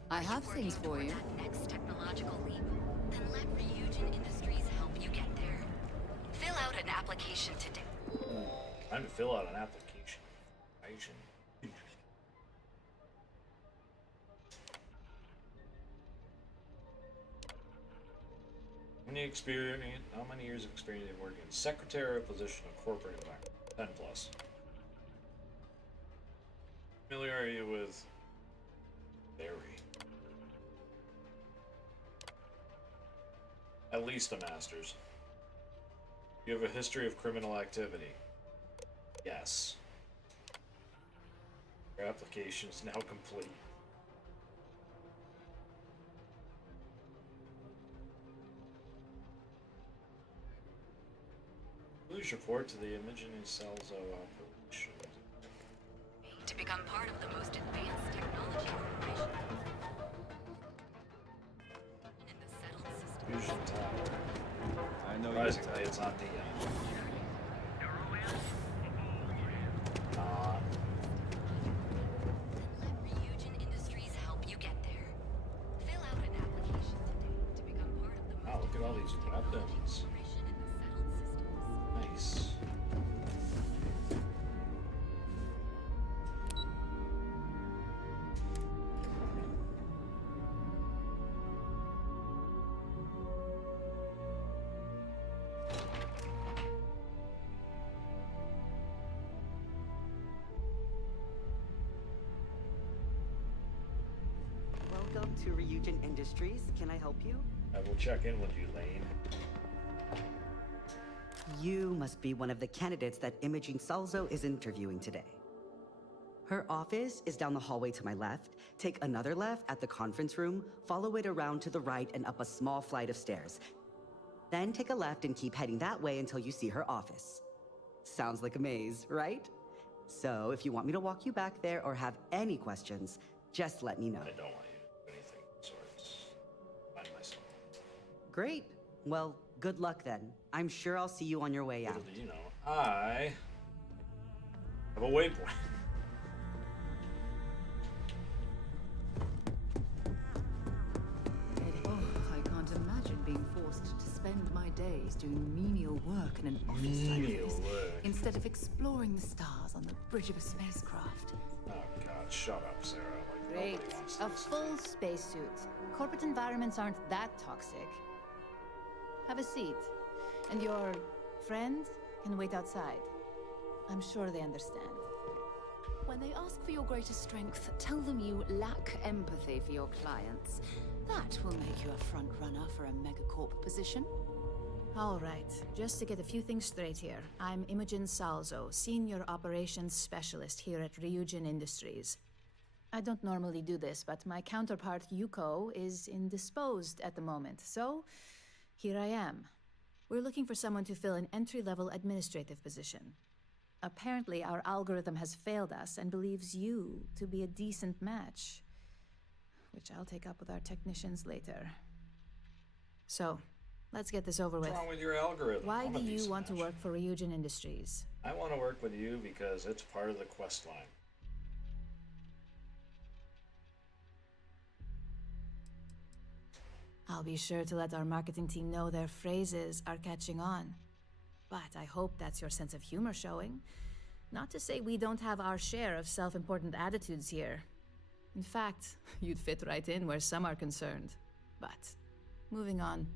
I have things for you. That next technological leap, then let Ryujin Industries help you get there. Fill out an application today. Time to fill out an application. How many years of experience in working in secretarial position of corporate environment? 10 plus. Familiarity with Barry. At least a master's. You have a history of criminal activity. Yes. Your application is now complete. Please report to the Imaging Cells operation. To become part of the most advanced technology corporation in the settled system. Fusion Tower. I know Surprisingly, it's on the Let Ryujin Industries help you get there. Fill out an application today to become part of the wow, look at all these weapons. corporation in the settled systems. Nice. Welcome to Ryujin Industries. Can I help you? I will check in with you, Lane. You must be one of the candidates that Imogene Salzo is interviewing today. Her office is down the hallway to my left. Take another left at the conference room, follow it around to the right and up a small flight of stairs. Then take a left and keep heading that way until you see her office. Sounds like a maze, right? So if you want me to walk you back there or have any questions, just let me know. I don't want you to do anything of the sorts. Find myself. Great. Well, good luck then. I'm sure I'll see you on your way out. Little do you know, I have a waypoint. Oh, I can't imagine being forced to spend my days doing menial work in an office like Menial this, work. instead of exploring the stars on the bridge of a spacecraft. Oh god, shut up, Sarah. Like, Great. nobody wants A this. full spacesuit. Corporate environments aren't that toxic. Have a seat. And your friend can wait outside. I'm sure they understand. When they ask for your greatest strength, tell them you lack empathy for your clients. That will make you a front runner for a megacorp position. All right, just to get a few things straight here. I'm Imogen Salzo, Senior Operations Specialist here at Ryujin Industries. I don't normally do this, but my counterpart Yuko is indisposed at the moment, so here I am. We're looking for someone to fill an entry-level administrative position. Apparently, our algorithm has failed us and believes you to be a decent match, which I'll take up with our technicians later. So, let's get this over with. What's wrong with your algorithm? Why I'm do a you decent want to match. work for Ryujin Industries? I want to work with you because it's part of the quest line. I'll be sure to let our marketing team know their phrases are catching on. But I hope that's your sense of humor showing. Not to say we don't have our share of self-important attitudes here. In fact, you'd fit right in where some are concerned. But, moving on,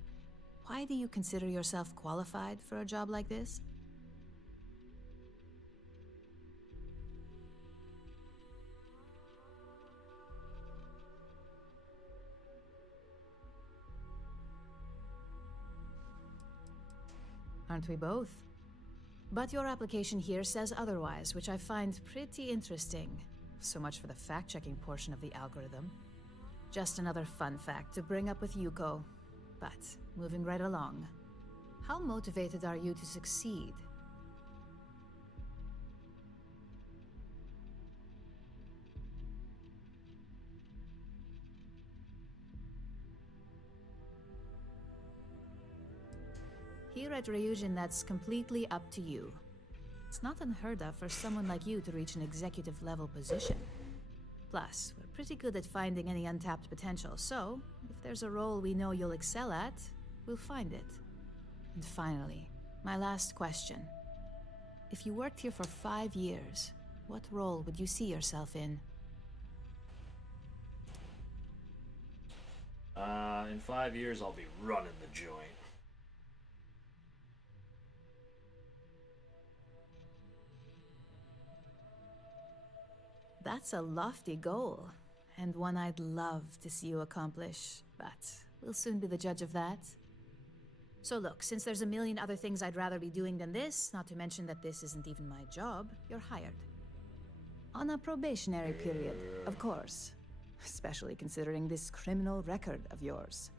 why do you consider yourself qualified for a job like this? Aren't we both? But your application here says otherwise, which I find pretty interesting. So much for the fact-checking portion of the algorithm. Just another fun fact to bring up with Yuko. But, moving right along. How motivated are you to succeed? Here at Ryujin, that's completely up to you. It's not unheard of for someone like you to reach an executive-level position. Plus, we're pretty good at finding any untapped potential, so if there's a role we know you'll excel at, we'll find it. And finally, my last question. If you worked here for 5 years, what role would you see yourself in? In 5 years, I'll be running the joint. That's a lofty goal, and one I'd love to see you accomplish, but we'll soon be the judge of that. So look, since there's a million other things I'd rather be doing than this, not to mention that this isn't even my job, you're hired. On a probationary period, of course. Especially considering this criminal record of yours.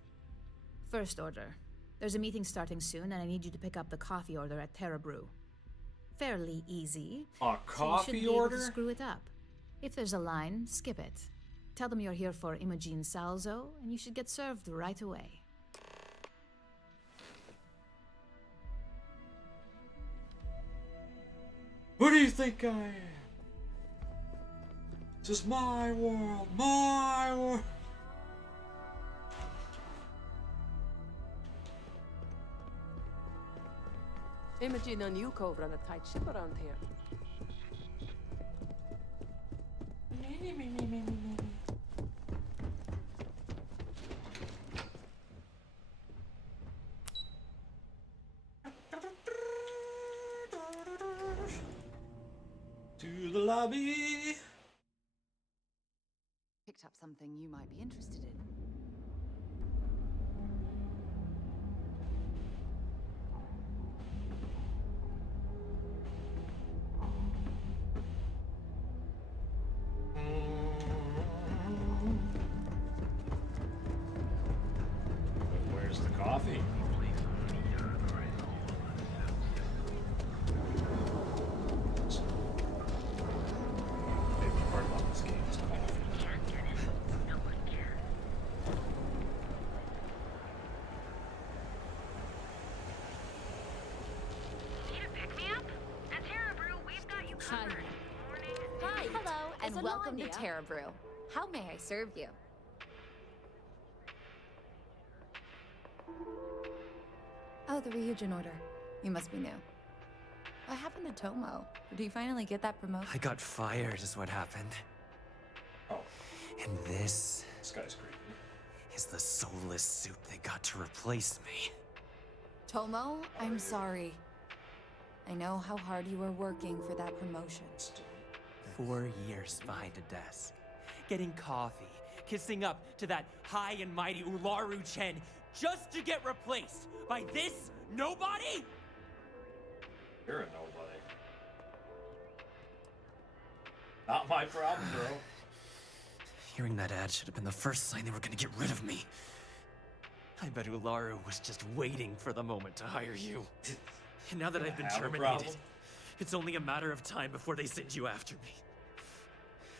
First order. There's a meeting starting soon, and I need you to pick up the coffee order at Terra Brew. Fairly easy. A so coffee you should be order? able to screw it up. If there's a line, skip it. Tell them you're here for Imogen Salzo, and you should get served right away. Who do you think I am? This is my world, my world. Imogen and Yuko run a tight ship around here. To the lobby. Picked up something you might be interested in. Where's the coffee? Favorite part about this game is coffee. Hi. Hello, and welcome to Terra Brew. How may I serve you? Oh, the Ryujin order. You must be new. What happened to Tomo? Did he finally get that promotion? I got fired is what happened. Oh. And this guy's creepy. Is the soulless suit they got to replace me. Tomo, I'm sorry. I know how hard you were working for that promotion. 4 years behind a desk, getting coffee, kissing up to that high and mighty Ularu Chen, just to get replaced by this nobody? You're a nobody. Not my problem, bro. Hearing that ad should have been the first sign they were gonna get rid of me. I bet Ularu was just waiting for the moment to hire you. And now that I've been terminated, it's only a matter of time before they send you after me.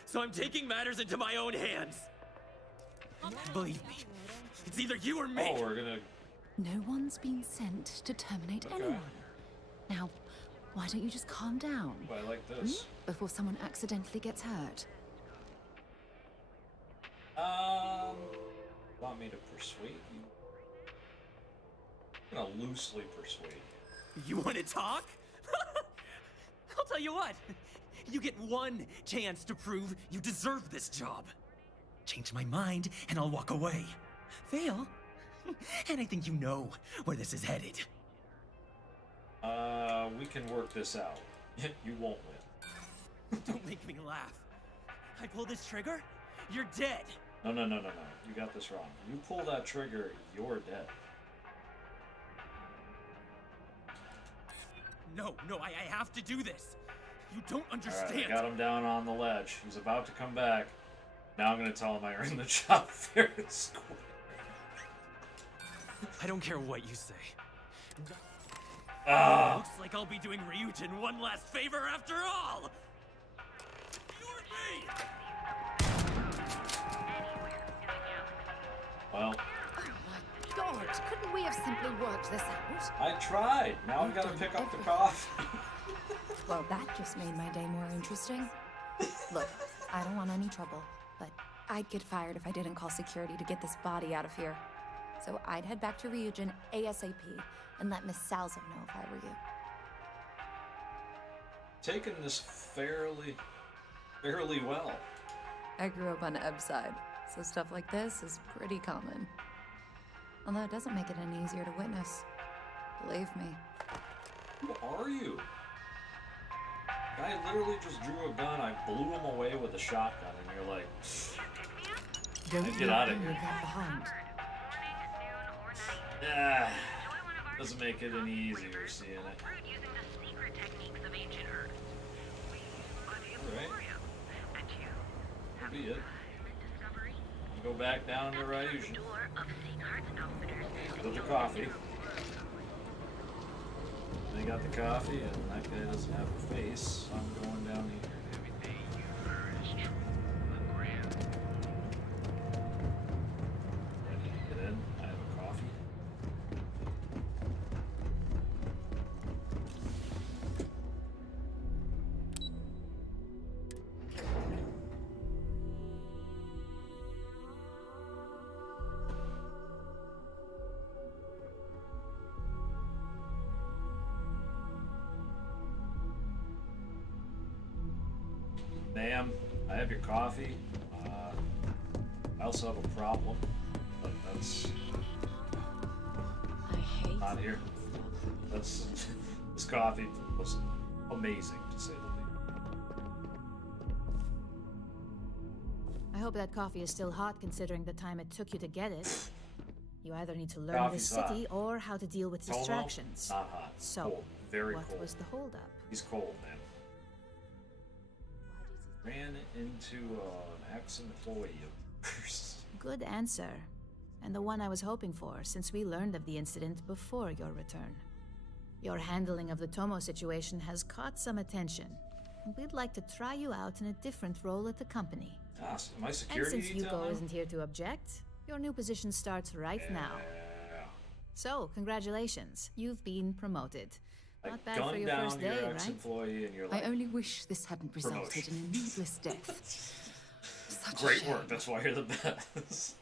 So I'm taking matters into my own hands. Believe me, it's either you or me. Oh, we're gonna... No one's been sent to terminate anyone. Now, why don't you just calm down? I like this. Before someone accidentally gets hurt. Want me to persuade you? I'm gonna loosely persuade you. You want to talk? I'll tell you what. You get one chance to prove you deserve this job. Change my mind, and I'll walk away. Fail, and I think you know where this is headed. We can work this out. You won't win. Don't make me laugh. I pull this trigger, you're dead. No. You got this wrong. You pull that trigger, you're dead. No, I have to do this. You don't understand. Alright, I got him down on the ledge. He's about to come back. Now I'm gonna tell him I earned the job fair and square. I don't care what you say. Looks like I'll be doing Ryujin one last favor after all! Ignore me! Well, Oh my god, couldn't we have simply worked this out? I tried. Now I've got to pick up the coffee. Well, that just made my day more interesting. Look, I don't want any trouble, but I'd get fired if I didn't call security to get this body out of here. So I'd head back to Ryujin ASAP and let Miss Salzo know if I were you. Taking this fairly well. I grew up on Ebb's side, so stuff like this is pretty common. Although it doesn't make it any easier to witness. Believe me. Who are you? Guy literally just drew a gun, I blew him away with a shotgun, and you're like, Don't get out of leave here. that behind. Ah, doesn't make it any easier seeing it. Alright. That'll be it. Go back down to Ryujin. With the coffee. They got the coffee, and that guy doesn't have a face, so I'm going down here. I need to get in. I have a coffee. Ma'am, I have your coffee. I also have a problem, but that's not here. That's this coffee was amazing, to say the least. I hope that coffee is still hot considering the time it took you to get it. You either need to learn Coffee's this city hot. or how to deal with Tomo, distractions. not hot. So, Cold. Very what cold. was the holdup? He's cold, man. Ran into an ex-employee of yours. Good answer. And the one I was hoping for, since we learned of the incident before your return. Your handling of the Tomo situation has caught some attention, and we'd like to try you out in a different role at the company. Ah, so my And security since detail Yuko now? isn't here to object, your new position starts right now. So, congratulations. You've been promoted. Not bad for Gunned your down first your day, right? ex-employee and you're I like, only wish this hadn't resulted in a needless death. Such a great shame. work, that's why you're the best.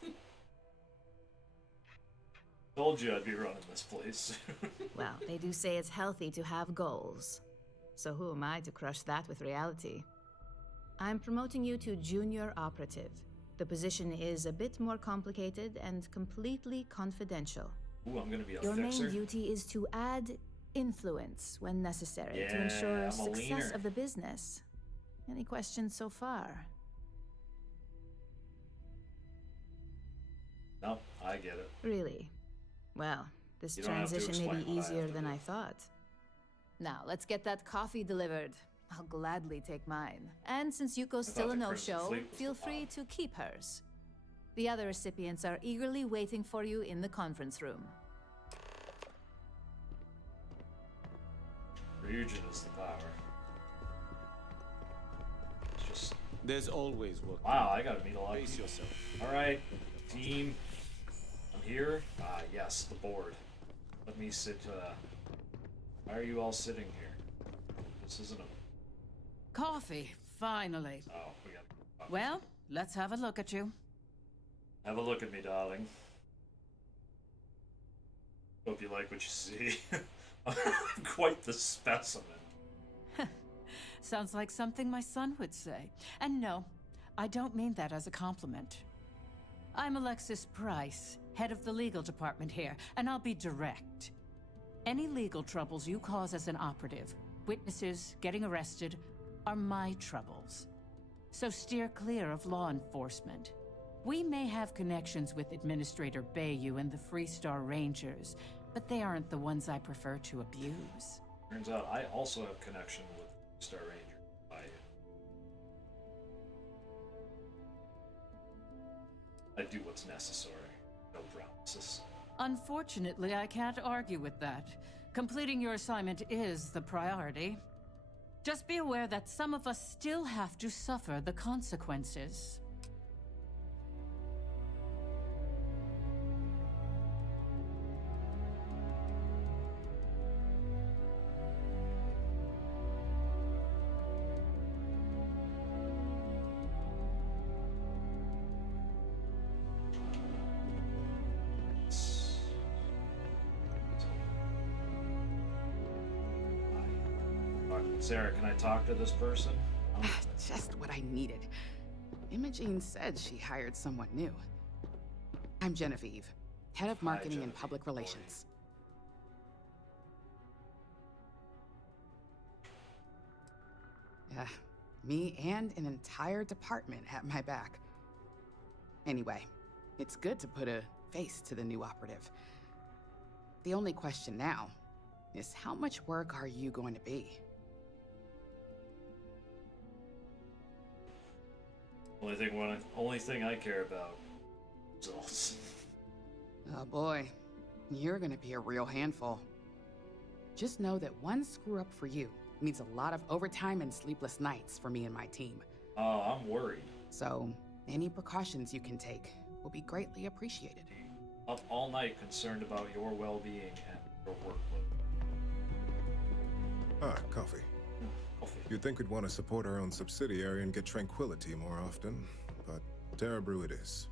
Told you I'd be running this place. Well, they do say it's healthy to have goals. So who am I to crush that with reality? I'm promoting you to junior operative. The position is a bit more complicated and completely confidential. Ooh, I'm gonna be a Your fixer. main duty is to add influence when necessary to Yeah, ensure I'm a success leaner. of the business. Any questions so far? No, I get it. Really? Well, this You don't have to transition may be explain what I have easier to than do. I thought. Now, let's get that coffee delivered. I'll gladly take mine. And since Yuko's I still thought a the Crimson no-show, Fleet was feel the free to keep hers. The other recipients are eagerly waiting for you in the conference room. Ryujin is the power. It's just... There's always work. Wow, I gotta meet a lot of Pace people. yourself. Alright, team. I'm here. Ah, yes, the board. Let me sit, why are you all sitting here? This isn't a... Coffee, finally. Oh, we got... Well, let's have a look at you. Have a look at me, darling. Hope you like what you see. I'm quite the specimen. Sounds like something my son would say. And no, I don't mean that as a compliment. I'm Alexis Price, head of the legal department here, and I'll be direct. Any legal troubles you cause as an operative, witnesses, getting arrested, are my troubles. So steer clear of law enforcement. We may have connections with Administrator Bayou and the Freestar Rangers, but they aren't the ones I prefer to abuse. Turns out I also have connection with Star Ranger. I do what's necessary. No promises. Unfortunately, I can't argue with that. Completing your assignment is the priority. Just be aware that some of us still have to suffer the consequences. Sarah, can I talk to this person? Just what I needed. Imogene said she hired someone new. I'm Genevieve, head of marketing and public relations. Me and an entire department at my back. Anyway, it's good to put a face to the new operative. The only question now is how much work are you going to be? Only thing I care about. Results. Oh boy, you're gonna be a real handful. Just know that one screw up for you means a lot of overtime and sleepless nights for me and my team. Oh, I'm worried. So, any precautions you can take will be greatly appreciated. Up all night concerned about your well-being and your workload. Coffee. You'd think we'd want to support our own subsidiary and get tranquility more often, but Terra Brew it is.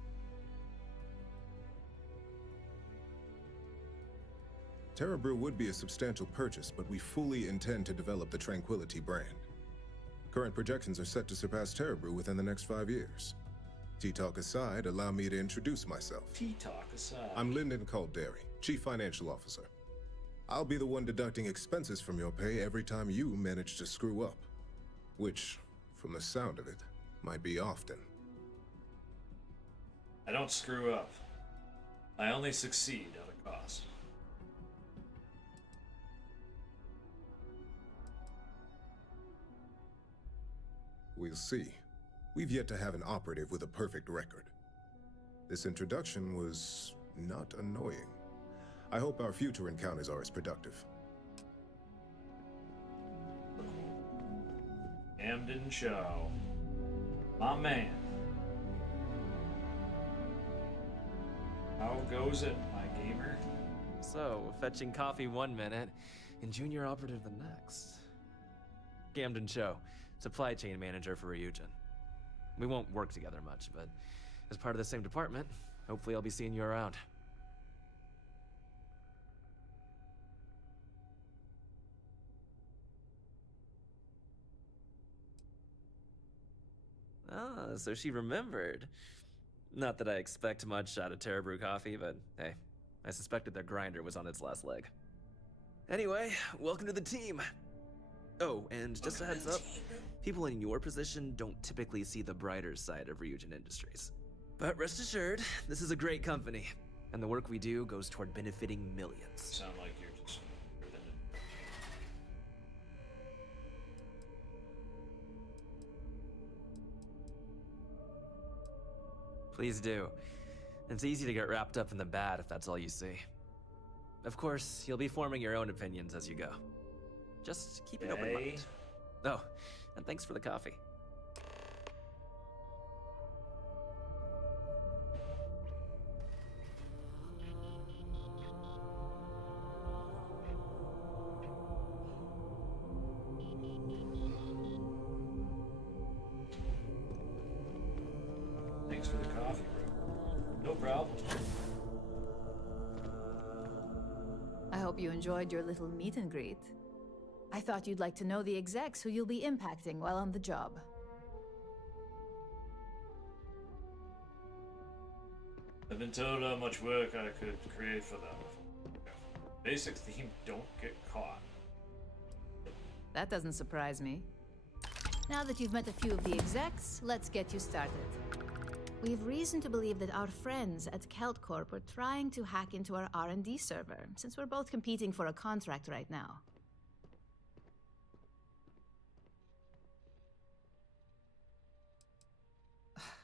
Terra Brew would be a substantial purchase, but we fully intend to develop the Tranquility brand. Current projections are set to surpass Terra Brew within the next 5 years. Tea-talk aside, allow me to introduce myself. Tea-talk aside. I'm Lyndon Calderi, Chief Financial Officer. I'll be the one deducting expenses from your pay every time you manage to screw up. Which, from the sound of it, might be often. I don't screw up. I only succeed at a cost. We'll see. We've yet to have an operative with a perfect record. This introduction was not annoying. I hope our future encounters are as productive. Camden Show. My man. How goes it, my gamer? So, fetching coffee 1 minute and junior operative the next. Camden Show, supply chain manager for Ryujin. We won't work together much, but as part of the same department, hopefully I'll be seeing you around. Ah, so she remembered. Not that I expect much out of Terra Brew coffee, but hey, I suspected their grinder was on its last leg. Anyway, welcome to the team. Oh, and just a heads up, people in your position don't typically see the brighter side of Ryujin Industries. But rest assured, this is a great company, and the work we do goes toward benefiting millions. Sound like you're just driven it. Please do. It's easy to get wrapped up in the bad if that's all you see. Of course, you'll be forming your own opinions as you go. Just keep an open mind. Oh, and thanks for the coffee. Thanks for the coffee, bro. No problem. I hope you enjoyed your little meet and greet. I I thought you'd like to know the execs who you'll be impacting while on the job. I've been told how much work I could create for them. Basic theme, don't get caught. That doesn't surprise me. Now that you've met a few of the execs, let's get you started. We've reason to believe that our friends at Kelt Corp are trying to hack into our R&D server, since we're both competing for a contract right now.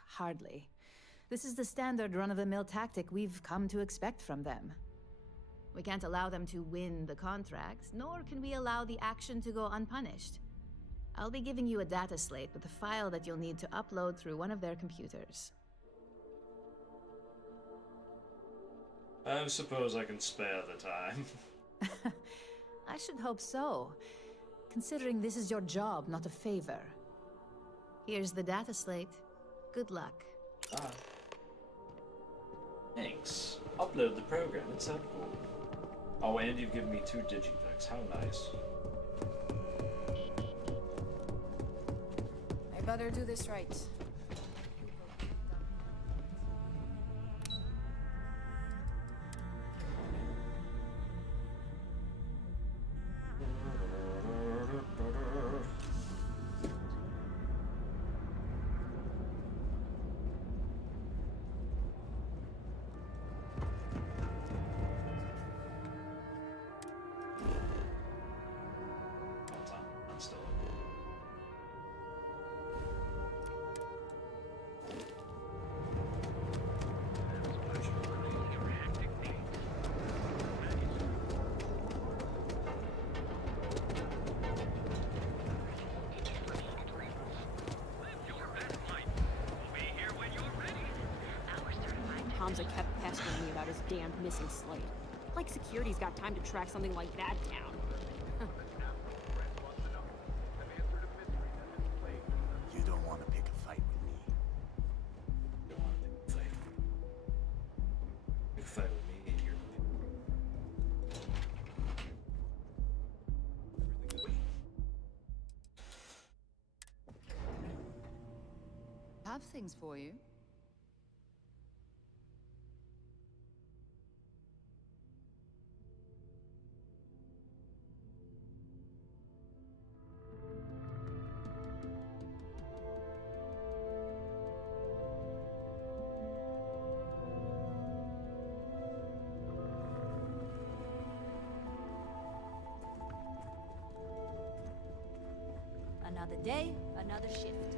Hardly. This is the standard run-of-the-mill tactic we've come to expect from them. We can't allow them to win the contract, nor can we allow the action to go unpunished. I'll be giving you a data slate with a file that you'll need to upload through one of their computers. I suppose I can spare the time. I should hope so, considering this is your job, not a favor. Here's the data slate. Good luck. Ah. Thanks. Upload the program, it's that cool. Oh, and you've given me 2 digipacks, how nice. I better do this right. Hamza kept pestering me about his damned missing slate. Like security's got time to track something like that down. You don't want to pick a fight with me. You don't want to pick a fight. Pick a fight with me and you're... Have things for you. Another day, another shift.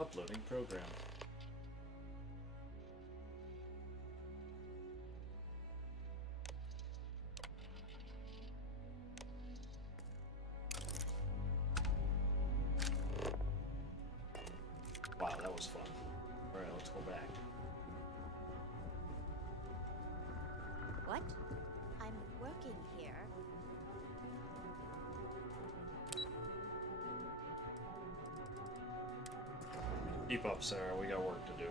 Uploading program. Wow, that was fun. Alright, let's go back. What? I'm working here. Keep up, Sarah. We got work to do.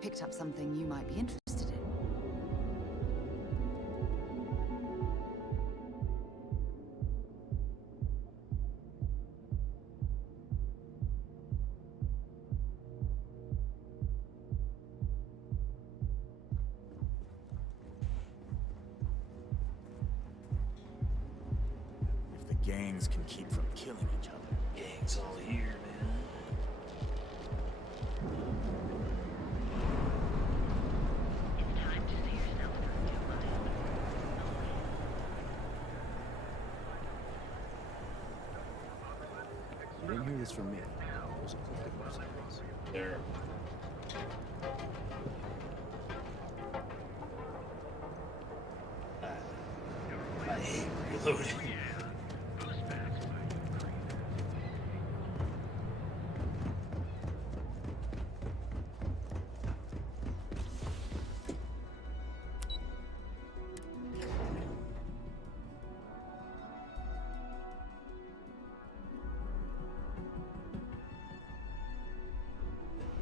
Picked up something you might be interested in. If the gangs can keep from killing each other. Gang's all here, man. It's time to see yourself through. You didn't hear this from me. It was a clip of There. I hate reloading.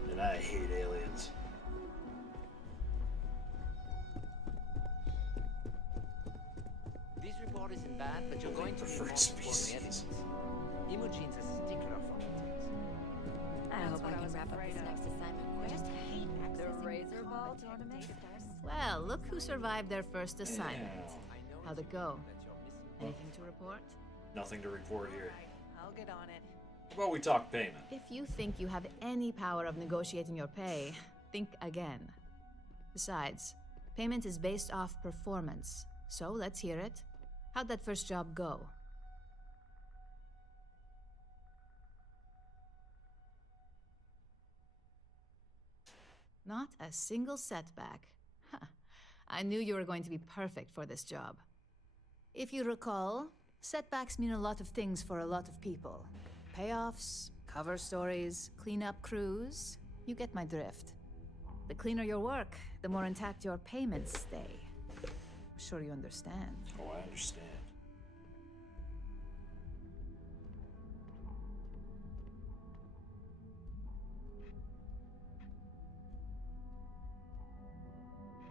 And I hate aliens. This report isn't bad, but you're going to need more supporting evidence. Imogene's a stickler for details. I hope I can wrap up this next assignment quick. I just hate accessing the Razor Ball tournament. Well, look who survived their first assignment. How'd it go? Anything to report? Nothing to report here. I'll get on it. Well, we talk payment. If you think you have any power of negotiating your pay, think again. Besides, payment is based off performance. So let's hear it. How'd that first job go? Not a single setback. I knew you were going to be perfect for this job. If you recall, setbacks mean a lot of things for a lot of people. Payoffs, cover stories, cleanup crews. You get my drift. The cleaner your work, the more intact your payments stay. I'm sure you understand. Oh, I understand.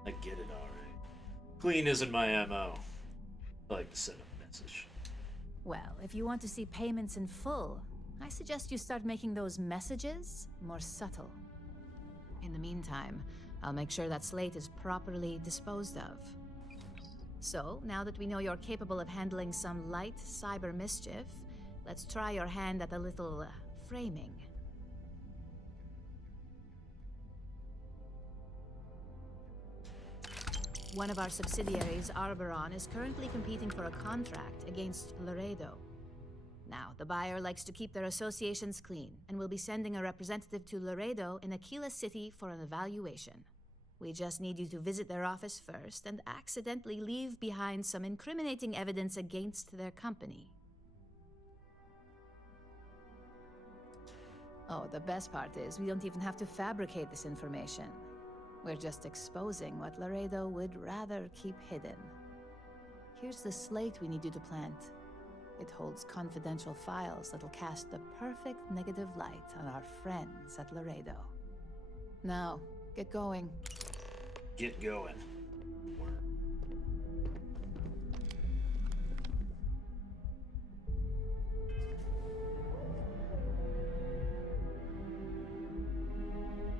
I get it alright. Clean isn't my MO. I like to send a message. Well, if you want to see payments in full, I suggest you start making those messages more subtle. In the meantime, I'll make sure that slate is properly disposed of. So, now that we know you're capable of handling some light cyber mischief, let's try your hand at a little framing. One of our subsidiaries, Arboron, is currently competing for a contract against Laredo. Now, the buyer likes to keep their associations clean, and will be sending a representative to Laredo in Aquila City for an evaluation. We just need you to visit their office first and accidentally leave behind some incriminating evidence against their company. Oh, the best part is we don't even have to fabricate this information. We're just exposing what Laredo would rather keep hidden. Here's the slate we need you to plant. It holds confidential files that'll cast the perfect negative light on our friends at Laredo. Now, get going. Get going.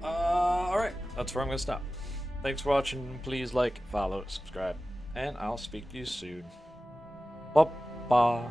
Alright, that's where I'm going to stop. Thanks for watching. Please like, follow, subscribe, and I'll speak to you soon. Bye-bye.